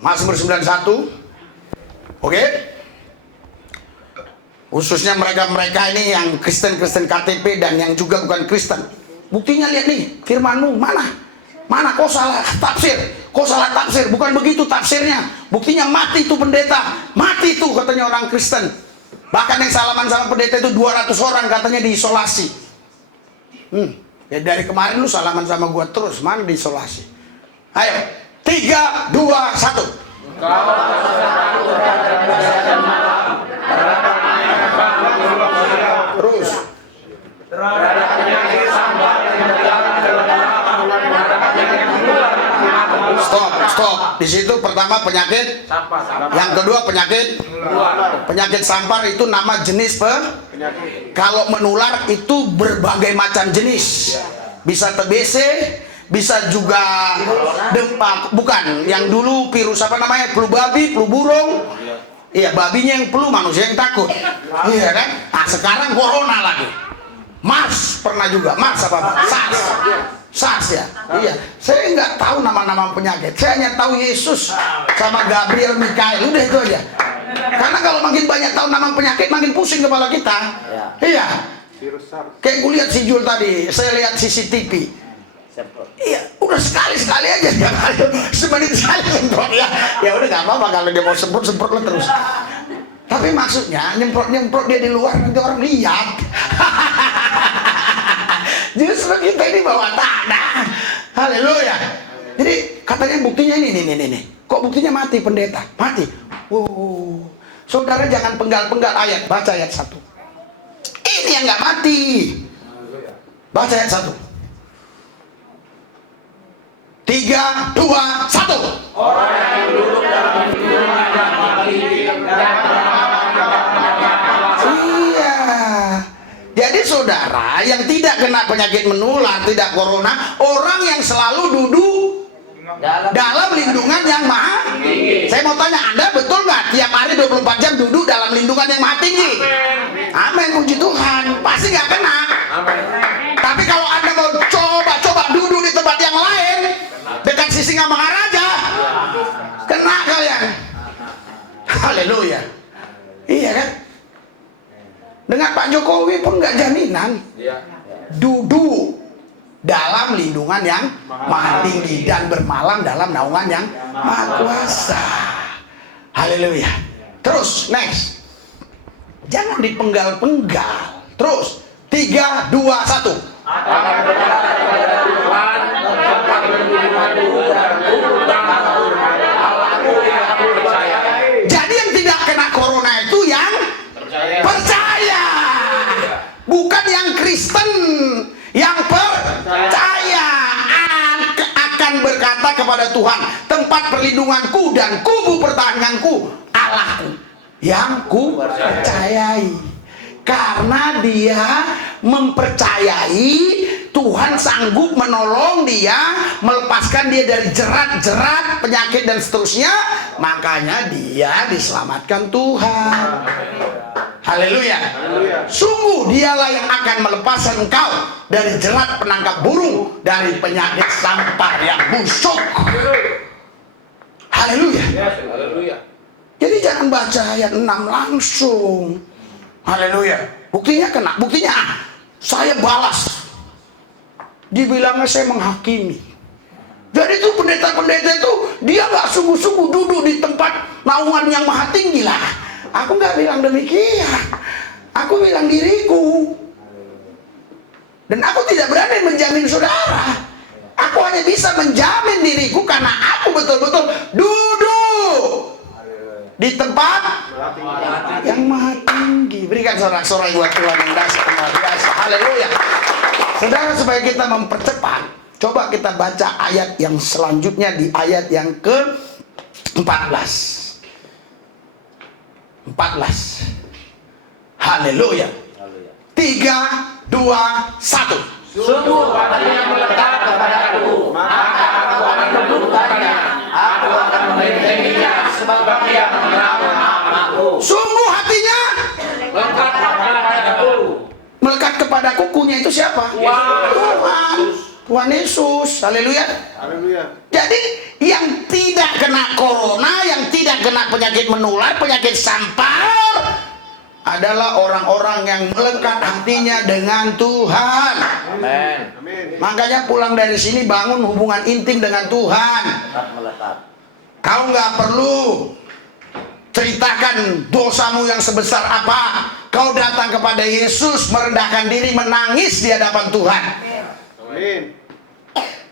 Mazmur 91. Oke? Khususnya mereka-mereka ini yang Kristen-Kristen KTP dan yang juga bukan Kristen. Buktinya lihat nih, firman-Mu mana? Mana kau salah tafsir? Kau salah tafsir, bukan begitu tafsirnya. Buktinya mati itu pendeta. Mati itu katanya orang Kristen. Bahkan yang salaman sama pendeta itu 200 orang katanya diisolasi. Ya dari kemarin lu salaman sama gua terus, mana diisolasi? Ayo, 3, 2, 1. Terus. Stop. Di situ pertama penyakit, yang kedua penyakit sampar itu nama jenis kalau menular itu berbagai macam jenis. Bisa TBC, bisa juga demam, bukan yang dulu virus apa namanya, flu babi, flu burung. Iya, babinya yang flu, manusia yang takut. Iya kan? Nah, sekarang corona lagi. Mars pernah juga, Mars apa? SARS ya. Iya. Saya nggak tahu nama-nama penyakit. Saya hanya tahu Yesus sama Gabriel, Mikael. Udah itu aja. Karena kalau makin banyak tahu nama penyakit, makin pusing kepala kita. Iya. Kayak gue lihat si Jul tadi, saya lihat CCTV. Iya, udah sekali aja dia kali, semenit sekali semprot ya. Ya udah nggak apa-apa kalau dia mau semprot lo terus. Tapi maksudnya nyemprot dia di luar nanti orang lihat. Justru kita ini bawa tanah. Haleluya. Jadi katanya buktinya ini. Kok buktinya mati pendeta? Mati. Saudara jangan penggal-penggal ayat. Baca ayat 1. Ini yang nggak mati. Baca ayat 1. 3, 2, 1. Orang yang duduk dalam lindungan dan meneliti Iya. Jadi saudara yang tidak kena penyakit menular, tidak corona, orang yang selalu duduk dalam lindungan yang maha tinggi. Saya mau tanya, Anda betul nggak tiap hari 24 jam duduk duduk dalam lindungan yang maha tinggi. Amin, puji Tuhan. Pasti nggak kena. Tapi kalau Anda mau coba duduk di tempat yang lain, dekat Sisinga Maharaja, kena kalian. Haleluya. Iya kan? Dengan Pak Jokowi pun nggak jaminan. Duduk dalam lindungan yang maha tinggi dan bermalam dalam naungan yang maha kuasa. Haleluya. Terus next, jangan dipenggal-penggal. Terus 3, 2, 1. Jadi yang tidak kena corona itu yang percaya, bukan yang Kristen. Yang percaya akan berkata kepada Tuhan, tempat perlindunganku dan kubu pertahananku Allahku yang ku percayai. Karena dia mempercayai Tuhan sanggup menolong dia, melepaskan dia dari jerat-jerat penyakit dan seterusnya, makanya dia diselamatkan Tuhan. Haleluya. Sungguh dialah yang akan melepaskan engkau dari jerat penangkap burung, dari penyakit sampar yang busuk. Haleluya. Jadi jangan baca ayat 6 langsung. Haleluya. Buktinya kena. Buktinya saya balas. Dibilangnya saya menghakimi. Jadi itu pendeta-pendeta itu dia gak sungguh-sungguh duduk di tempat naungan yang maha tinggi lah. Aku nggak bilang demikian. Aku bilang diriku. Dan aku tidak berani menjamin saudara. Aku hanya bisa menjamin diriku karena aku betul-betul duduk di tempat yang maha tinggi. Berikan sorak-sorai buat Tuhan yang dahsyat luar biasa. Haleluya. Saudara, supaya kita mempercepat, coba kita baca ayat yang selanjutnya di ayat yang ke-14. 14. Haleluya. 3, 2, 1. Sungguh hatinya melekat kepadaku, maka aku akan menundukkannya. Aku akan membentenginya sebab dia mengenal namaku. Sungguh hatinya Melekat kepadaku. melekat kepadaku. Kunya itu siapa? Tuhan. Tuhan Yesus. Haleluya. Jadi yang tidak kena corona, yang tidak kena penyakit menular, penyakit sampar, adalah orang-orang yang melekat hatinya dengan Tuhan. Amin. Makanya pulang dari sini bangun hubungan intim dengan Tuhan. Kau nggak perlu ceritakan dosamu yang sebesar apa. Kau datang kepada Yesus, merendahkan diri, menangis di hadapan Tuhan.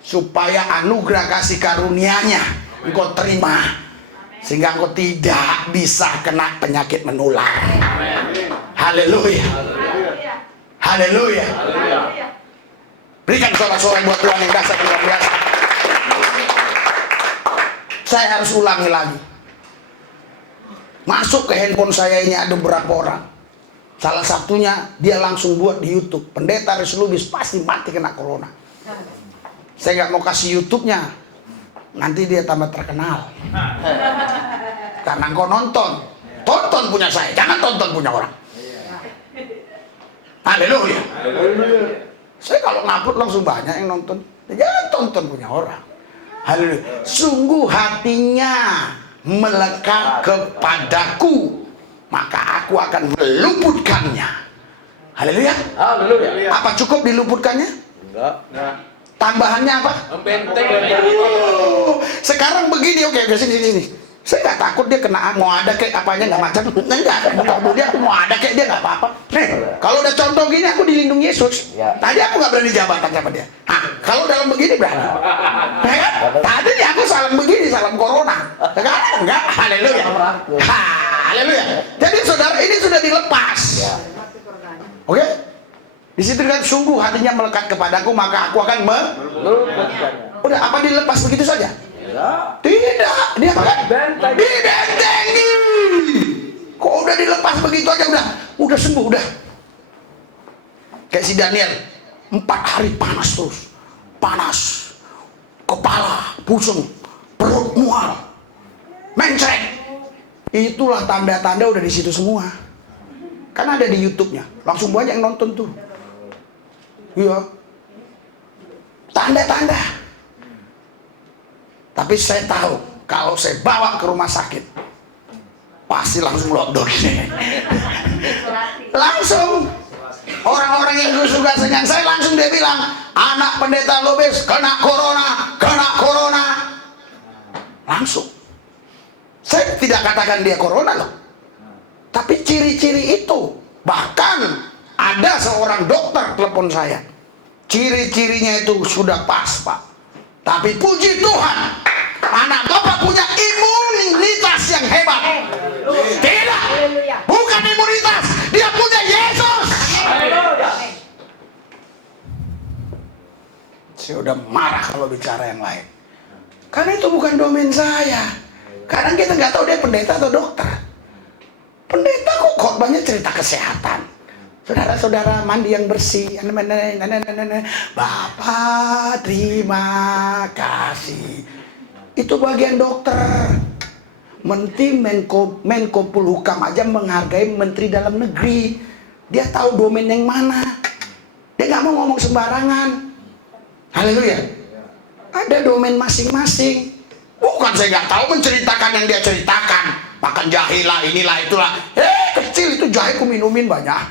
Supaya anugerah kasih karunia-Nya engkau terima, sehingga engkau tidak bisa kena penyakit menular. Haleluya. Haleluya. Berikan sorak-sorai buat Tuhan yang dahsyat luar biasa. Saya harus ulangi lagi. Masuk ke handphone saya ini ada beberapa orang. Salah satunya dia langsung buat di YouTube, Pendeta Aris Lubis pasti mati kena corona. Saya nggak mau kasih YouTube-nya, nanti dia tambah terkenal. Karena engkau nonton punya saya, jangan tonton punya orang. Haleluya. Saya kalau ngupload langsung banyak yang nonton, jangan tonton punya orang. Haleluya. Sungguh hatinya melekat kepadaku, maka aku akan meluputkannya. Haleluya. Haleluya. Apa cukup diluputkannya? Enggak. Tambahannya apa? Membenteng. Sekarang begini, oke, sini. Saya nggak takut dia kena, mau ada kayak apanya nggak macam, enggak. Kemudian aku mau ada kayak dia nggak apa-apa. Nih, kalau udah contoh gini aku dilindungi Yesus. Ya. Tadi aku nggak berani jabatan sama dia. Nah, kalau dalam begini berani. Ya kan? Tadi nih aku salam begini, salam corona. Sekarang enggak. Haleluya. Haleluya. Jadi saudara, ini sudah dilepas. Oke? Di situ kan sungguh hatinya melekat kepadaku, maka aku akan Meluputkannya. Udah, apa dilepas begitu saja? Tidak, dia akan dibentengi. Kok udah dilepas begitu aja udah sembuh udah. Kayak si Daniel, 4 hari panas terus, panas, kepala pusing, perut mual, mencret. Itulah tanda-tanda udah di situ semua. Kan ada di YouTube-nya. Langsung banyak yang nonton tuh. Iya. Tanda-tanda. Tapi saya tahu kalau saya bawa ke rumah sakit pasti langsung lockdown. Langsung. Orang-orang yang suka dengan saya langsung dia bilang, anak pendeta Lobes kena corona, kena corona. Langsung. Saya tidak katakan dia corona loh. Tapi ciri-ciri itu. Bahkan ada seorang dokter telepon saya. Ciri-cirinya itu sudah pas, Pak. Tapi puji Tuhan, anak Bapak punya imunitas yang hebat. Tidak. Bukan imunitas. Dia punya Yesus. Saya udah marah kalau bicara yang lain. Karena itu bukan domain saya. Kadang kita nggak tahu dia pendeta atau dokter. Pendeta kok khotbahnya cerita kesehatan. Saudara-saudara mandi yang bersih. Bapak terima kasih. Itu bagian dokter. Menteri Menko Polhukam aja menghargai Menteri Dalam Negeri. Dia tahu domain yang mana. Dia nggak mau ngomong sembarangan. Haleluya. Ada domain masing-masing. Bukan saya nggak tahu menceritakan yang dia ceritakan. Makan jahe lah, inilah, itulah. Kecil itu jahe ku minumin banyak.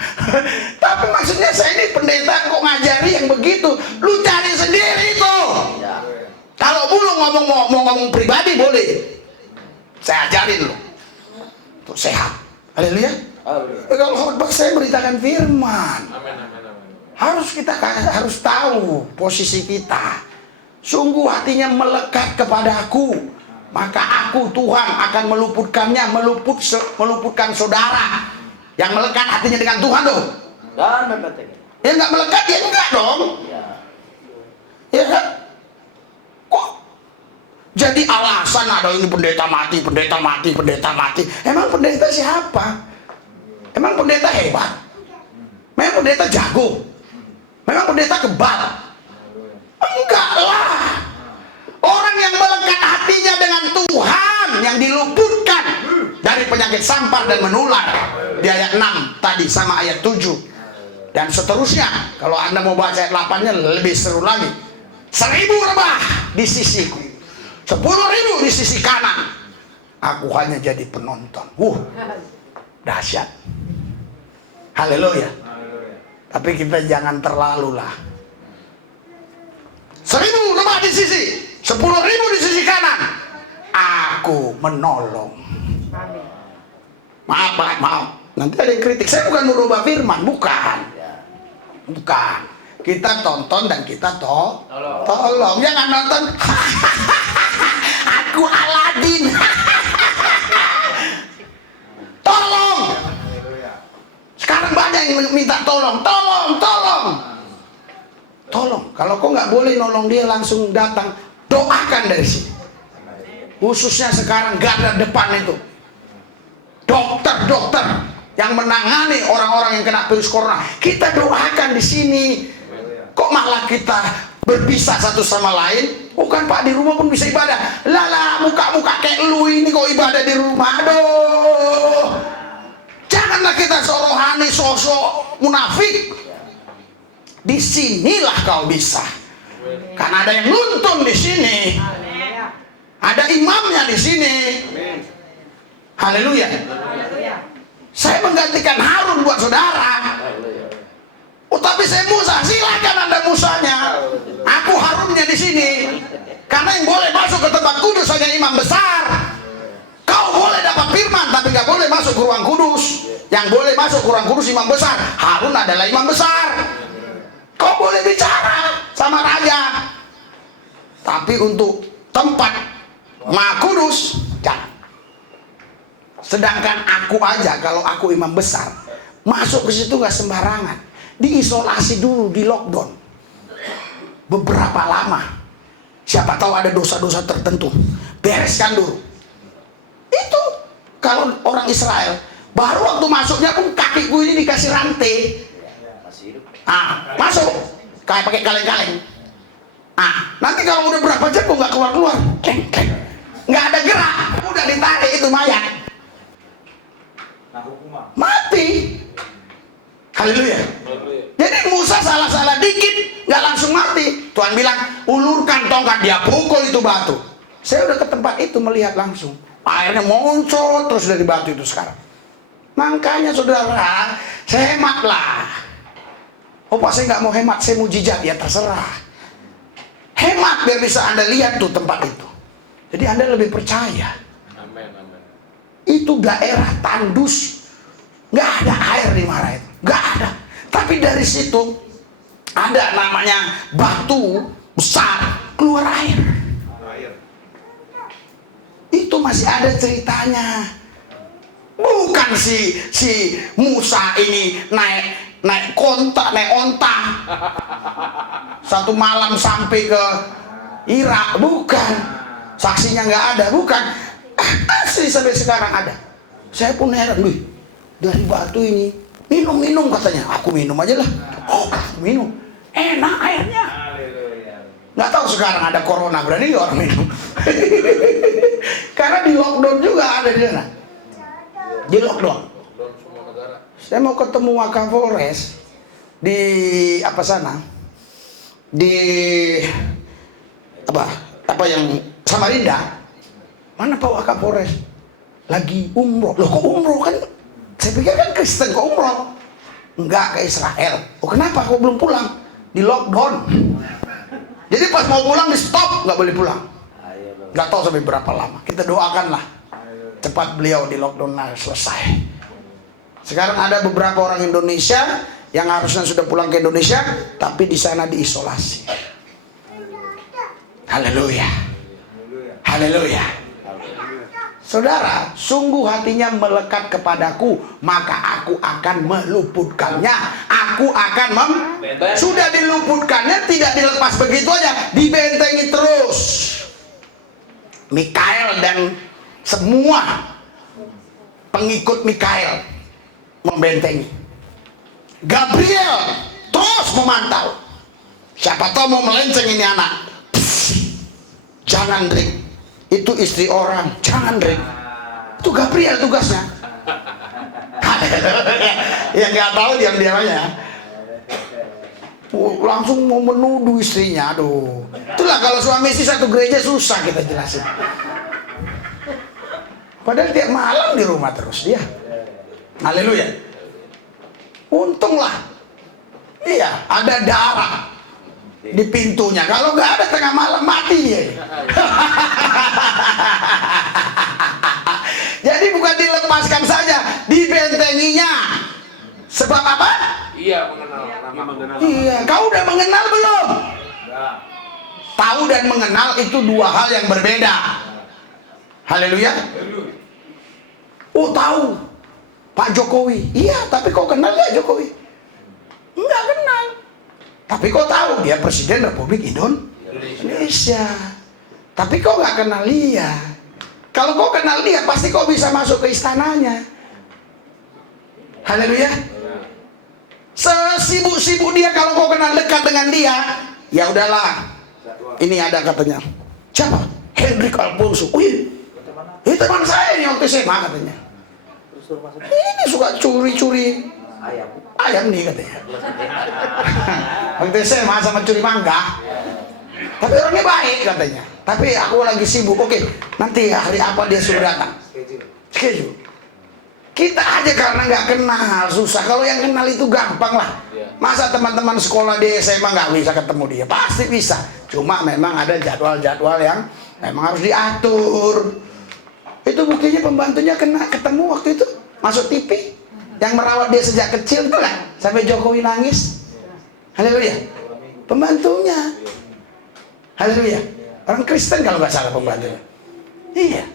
Tapi maksudnya saya ini pendeta kok ngajari yang begitu. Lu cari sendiri itu. Kalau belum mau ngomong pribadi boleh. Saya ajarin lu. Untuk sehat. Haleluya. Kalau khotbah saya beritakan firman. Kita harus tahu posisi kita. Sungguh hatinya melekat kepadaku, maka aku Tuhan akan meluputkannya, meluputkan saudara yang melekat hatinya dengan Tuhan tuh. Dan memperhatikan. Yang nggak melekat ya enggak dong. Ya kan? Kok jadi alasan ada ini pendeta mati, pendeta mati, pendeta mati. Emang pendeta siapa? Emang pendeta hebat? Memang pendeta jago? Memang pendeta kebal? Enggak lah. Orang yang melekat hatinya dengan Tuhan, yang diluputkan dari penyakit sampar dan menular, di ayat 6 tadi sama ayat 7 dan seterusnya. Kalau Anda mau baca ayat 8-nya lebih seru lagi. 1000 rebah di sisiku, 10.000 di sisi kanan, aku hanya jadi penonton. Dahsyat. Haleluya. Tapi kita jangan terlalu lah. 1000 rebah di sisi, 10.000 di sisi kanan, aku menolong. Maaf. Nanti ada yang kritik. Saya bukan merubah firman, bukan. Kita tonton dan kita tolong. Jangan nonton. Aku Aladin. Tolong. Sekarang banyak yang minta tolong. Kalau kau nggak boleh nolong dia, langsung datang, doakan dari sini. Khususnya sekarang garda depan itu, dokter yang menangani orang-orang yang kena virus corona, kita doakan di sini. Kok malah kita berpisah satu sama lain? Bukan Pak, di rumah pun bisa ibadah. Lala, muka-muka kayak lu ini kok ibadah di rumah? Aduh, janganlah kita sorohani, sosok munafik. Di sinilah kau bisa. Karena ada yang nuntun di sini. Ada imamnya di sini. Haleluya. Saya menggantikan Harun buat saudara. Tapi saya Musa, silakan Anda Musanya. Aku Harunnya di sini. Karena yang boleh masuk ke tempat kudus hanya imam besar. Kau boleh dapat firman, tapi nggak boleh masuk ke ruang kudus. Yang boleh masuk ke ruang kudus imam besar. Harun adalah imam besar. Kau boleh bicara sama raja, tapi untuk tempat Maha Kudus jangan. Sedangkan aku aja, kalau aku imam besar, masuk ke situ nggak sembarangan. Diisolasi dulu, di lockdown beberapa lama. Siapa tahu ada dosa-dosa tertentu, bereskan dulu. Itu kalau orang Israel, baru waktu masuknya pun kakiku ini dikasih rantai. Masuk kayak pakai kaleng-kaleng. Nanti kalau udah berapa jam kok nggak keluar-keluar, nggak ada gerak, udah ditarik itu mayat. Mati. Haleluya. Jadi Musa salah-salah dikit nggak langsung mati. Tuhan bilang ulurkan tongkat, dia pukul itu batu. Saya udah ke tempat itu melihat langsung. Airnya muncul terus dari batu itu sekarang. Makanya saudara, saya hematlah. Oh Pak, saya nggak mau hemat, saya mujizat. Ya terserah. Hemat biar bisa Anda lihat tuh tempat itu. Jadi Anda lebih percaya. Itu daerah tandus, nggak ada air di Mara itu, nggak ada. Tapi dari situ ada namanya batu besar keluar air. Itu masih ada ceritanya. Bukan si Musa ini naik onta satu malam sampai ke Irak, bukan. Saksinya nggak ada, bukan. Asli sampai sekarang ada. Saya pun heran, wih, dari batu ini minum katanya. Aku minum aja lah. Oh, minum, enak airnya. Nggak tahu sekarang ada corona, berani nggak orang minum? Karena di lockdown juga ada di sana. Di lockdown. Saya mau ketemu Wakapolres di apa sana? Di apa yang Samarinda. Mana Pak Wakapolres? Lagi umroh. Loh kok umroh kan? Saya pikir kan Kristen, kok umroh? Enggak, ke Israel. Oh kenapa? Kok belum pulang? Di lockdown. Jadi pas mau pulang di stop, nggak boleh pulang. Nggak tahu sampai berapa lama. Kita doakanlah cepat beliau di lockdown selesai. Sekarang ada beberapa orang Indonesia yang harusnya sudah pulang ke Indonesia, tapi di sana diisolasi. Haleluya. Haleluya. Saudara, sungguh hatinya melekat kepadaku, maka aku akan meluputkannya. Aku akan sudah diluputkannya, tidak dilepas begitu aja, dibentengi terus. Mikael dan semua pengikut Mikael membentengi. Gabriel terus memantau. Siapa tahu mau melenceng ini anak. Jangan Rick, itu istri orang, jangan Rick. Itu Gabriel tugasnya. Ya nggak tahu diam-diam aja. Langsung mau menuduh istrinya, aduh. Itulah kalau suami istri satu gereja susah kita jelasin. Padahal tiap malam di rumah terus dia. Haleluya. Untunglah. Iya, ada darah di pintunya. Kalau nggak ada tengah malam mati dia. Jadi bukan dilepaskan saja, dibentenginya. Sebab apa? Iya, mengenal. Iya, kau udah mengenal belum? Tahu dan mengenal itu dua hal yang berbeda. Haleluya. Oh tahu Pak Jokowi. Iya, tapi kau kenal nggak Jokowi? Enggak kenal. Tapi kau tahu dia Presiden Republik Indonesia. Tapi kau nggak kenal dia. Kalau kau kenal dia, pasti kau bisa masuk ke istananya. Haleluya. Sesibuk-sibuk dia, kalau kau kenal dekat dengan dia, ya udahlah. Ini ada katanya. Siapa? Hendrik Alfonso. Wih, ini teman saya nih waktu SMA katanya. Ini suka curi-curi ayam nih katanya. Waktu SMA sama curi mangga. Tapi orangnya baik katanya. Tapi aku lagi sibuk. Oke, nanti hari apa dia suruh datang? Schedule. Kita aja karena nggak kenal susah. Kalau yang kenal itu gampang lah. Masa teman-teman sekolah di SMA nggak bisa ketemu dia? Pasti bisa. Cuma memang ada jadwal-jadwal yang memang harus diatur. Itu buktinya pembantunya ketemu waktu itu masuk TV yang merawat dia sejak kecil itu kan sampai Jokowi nangis. Haleluya. Pembantunya. Haleluya. Orang Kristen kalau nggak salah pembantunya. Iya.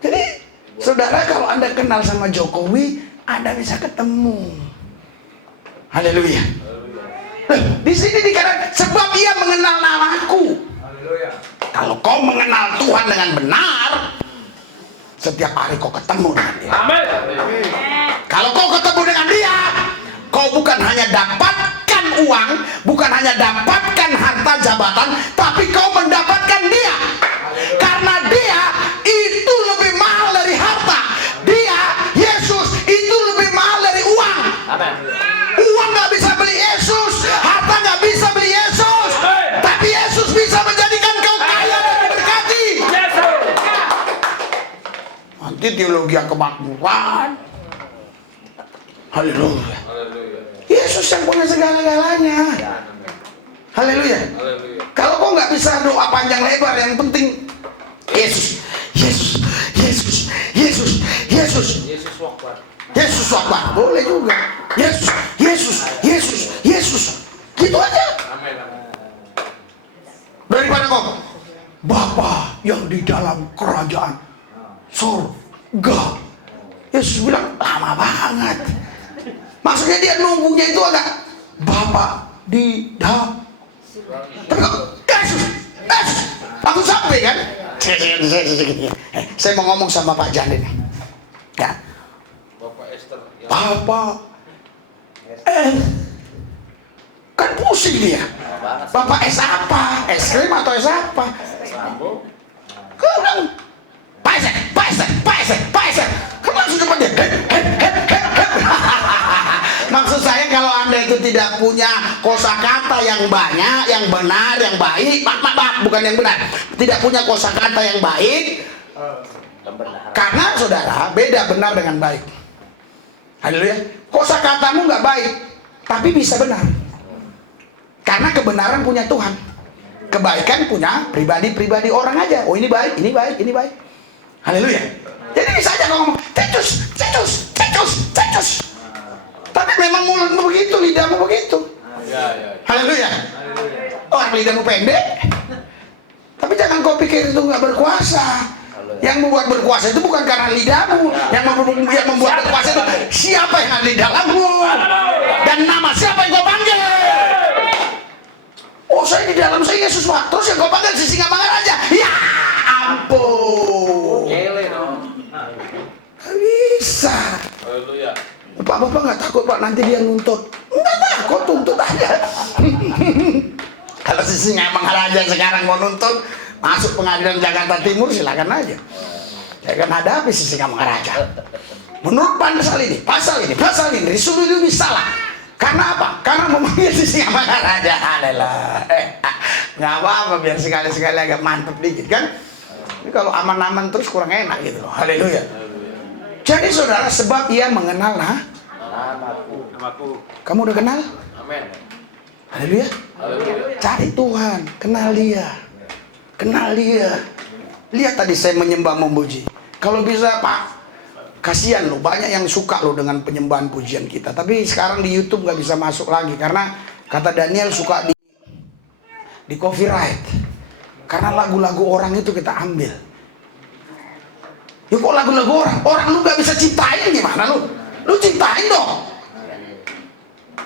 Jadi saudara, kalau Anda kenal sama Jokowi, Anda bisa ketemu. Haleluya. Di sini dikatakan sebab ia mengenal namaku. Kalau kau mengenal Tuhan dengan benar, setiap hari kau ketemu dengan dia. Amin. Kalau kau ketemu dengan dia, kau bukan hanya dapatkan uang, bukan hanya dapatkan harta jabatan, tapi kau mendapatkan dia. Karena dia itu lebih mahal dari harta. Dia Itu teologi yang kemakmuran. Haleluya. Yesus yang punya segala-galanya. Haleluya. Kalau kau nggak bisa doa panjang lebar, yang penting Yesus, Yesus, Yesus, Yesus, Yesus, Yesus wakbar. Yesus wakbar. Boleh juga. Yesus, Yesus, Yesus, Yesus. Gitu aja. Amin. Daripada kau Bapa yang di dalam kerajaan surga. Yesus bilang lama banget. Maksudnya dia nunggunya itu agak Bapa di dalam. Tapi kok Yesus, Yesus langsung sampai kan? Saya mau ngomong sama Pak Jan ini. Ya. Bapak Esther. Bapak kan pusing dia. Bapak es apa? Es krim atau es apa? Sambo. Kau bilang Pak Esen, Pak Esen, Pak Esen, Pak Esen. Kan langsung cepat dia. Maksud saya kalau Anda itu tidak punya kosakata yang banyak, yang benar, yang baik, bukan yang benar, tidak punya kosakata yang baik, karena saudara beda benar dengan baik. Haleluya. Kosakatamu nggak baik, tapi bisa benar. Karena kebenaran punya Tuhan, kebaikan punya pribadi-pribadi orang aja. Oh ini baik, ini baik, ini baik. Haleluya. Jadi bisa aja kau ngomong cecus, cecus, cecus, cecus. Tapi memang mulutmu begitu, lidahmu begitu. Ya. Haleluya. Orang lidahmu pendek. Tapi jangan kau pikir itu nggak berkuasa. Yang membuat berkuasa itu bukan karena lidahmu. Yang membuat berkuasa itu siapa yang ada di dalammu. Dan nama siapa yang kau panggil. Oh saya di dalam saya Yesus Wah. Terus yang kau panggil si singa aja. Ya ampun. Kele dong. Gak bisa. Haleluya. Bapak nggak takut Pak nanti dia nuntut. Nggak takut, tuntut aja. Kalau si singa Maharaja sekarang mau nuntut masuk pengadilan Jakarta Timur silakan aja. Saya akan hadapi si singa Maharaja. Menurut pasal ini disuruh ini salah. Karena apa? Karena memanggil si singa Maharaja. Adalah. Nggak apa-apa biar sekali-sekali agak mantep dikit kan. Ini kalau aman-aman terus kurang enak gitu loh. Haleluya. Jadi saudara, sebab ia mengenal Namaku. kamu udah kenal? Amin. Haleluya. Cari Tuhan, kenal dia. Kenal dia. Lihat tadi saya menyembah memuji. Kalau bisa Pak, kasihan loh, banyak yang suka loh dengan penyembahan pujian kita. Tapi sekarang di YouTube nggak bisa masuk lagi karena kata Daniel suka di copyright. Karena lagu-lagu orang itu kita ambil. Ya kok lagu-lagu orang lu gak bisa ciptain gimana lu? Lu ciptain dong.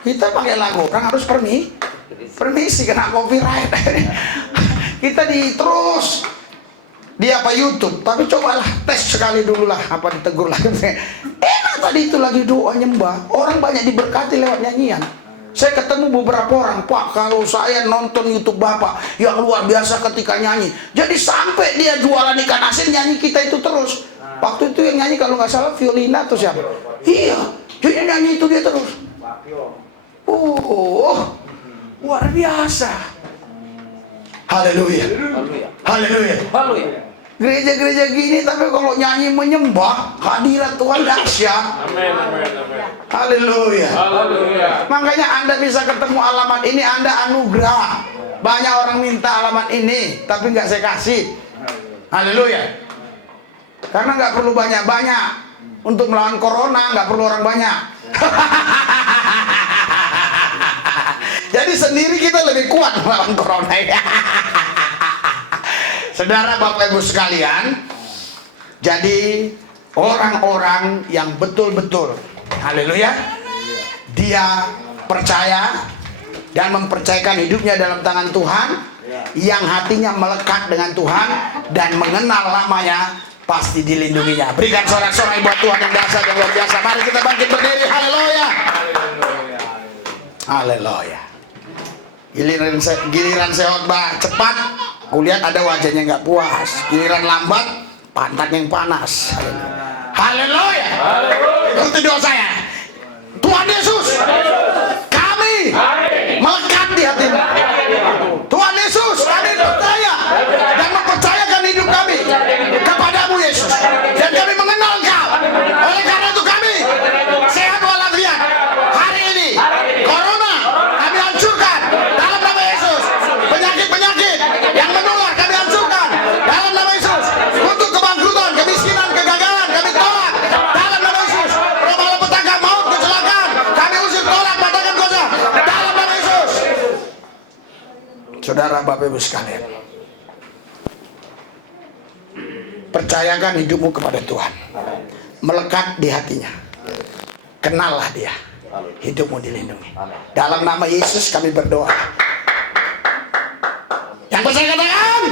Kita pakai lagu orang harus permisi kena copyright. Kita terus di YouTube, tapi cobalah tes sekali dulu lah, apa ditegur lagi. Enak tadi itu lagi doa nyembah, orang banyak diberkati lewat nyanyian. Saya ketemu beberapa orang, Pak, kalau saya nonton YouTube Bapak yang luar biasa ketika nyanyi. Jadi sampai dia jualan ikan asin, nyanyi kita itu terus. Waktu itu yang nyanyi kalau nggak salah Violina atau siapa? Iya, jadi nyanyi itu dia terus. Luar biasa. Haleluya. Haleluya. Gereja-gereja gini tapi kalau nyanyi menyembah hadirat Tuhan dahsyat. Amin. Haleluya. Haleluya. Makanya Anda bisa ketemu alamat ini, Anda anugerah. Banyak orang minta alamat ini, tapi nggak saya kasih. Haleluya. Karena nggak perlu banyak-banyak untuk melawan corona, nggak perlu orang banyak. Jadi sendiri kita lebih kuat melawan corona. Saudara Bapak Ibu sekalian, jadi orang-orang yang betul-betul, haleluya, dia percaya dan mempercayakan hidupnya dalam tangan Tuhan, yang hatinya melekat dengan Tuhan dan mengenal lamanya, pasti dilindunginya. Berikan sorak-sorai buat Tuhan yang dahsyat dan luar biasa. Mari kita bangkit berdiri, haleluya. Haleluya. Giliran saya khotbah cepat, kulihat ada wajahnya nggak puas. Giliran lambat, pantatnya yang panas. Haleluya. Ikuti doa saya. Tuhan Yesus, kami melekat di hatimu. Tuhan Yesus, kami percaya dan mempercayakan hidup kami kepadamu Yesus. Dan kami mengenal Saudara, Bapak Ibu sekalian, percayakan hidupmu kepada Tuhan. Melekat di hatinya. Kenallah dia. Hidupmu dilindungi. Dalam nama Yesus kami berdoa. Yang percaya katakan.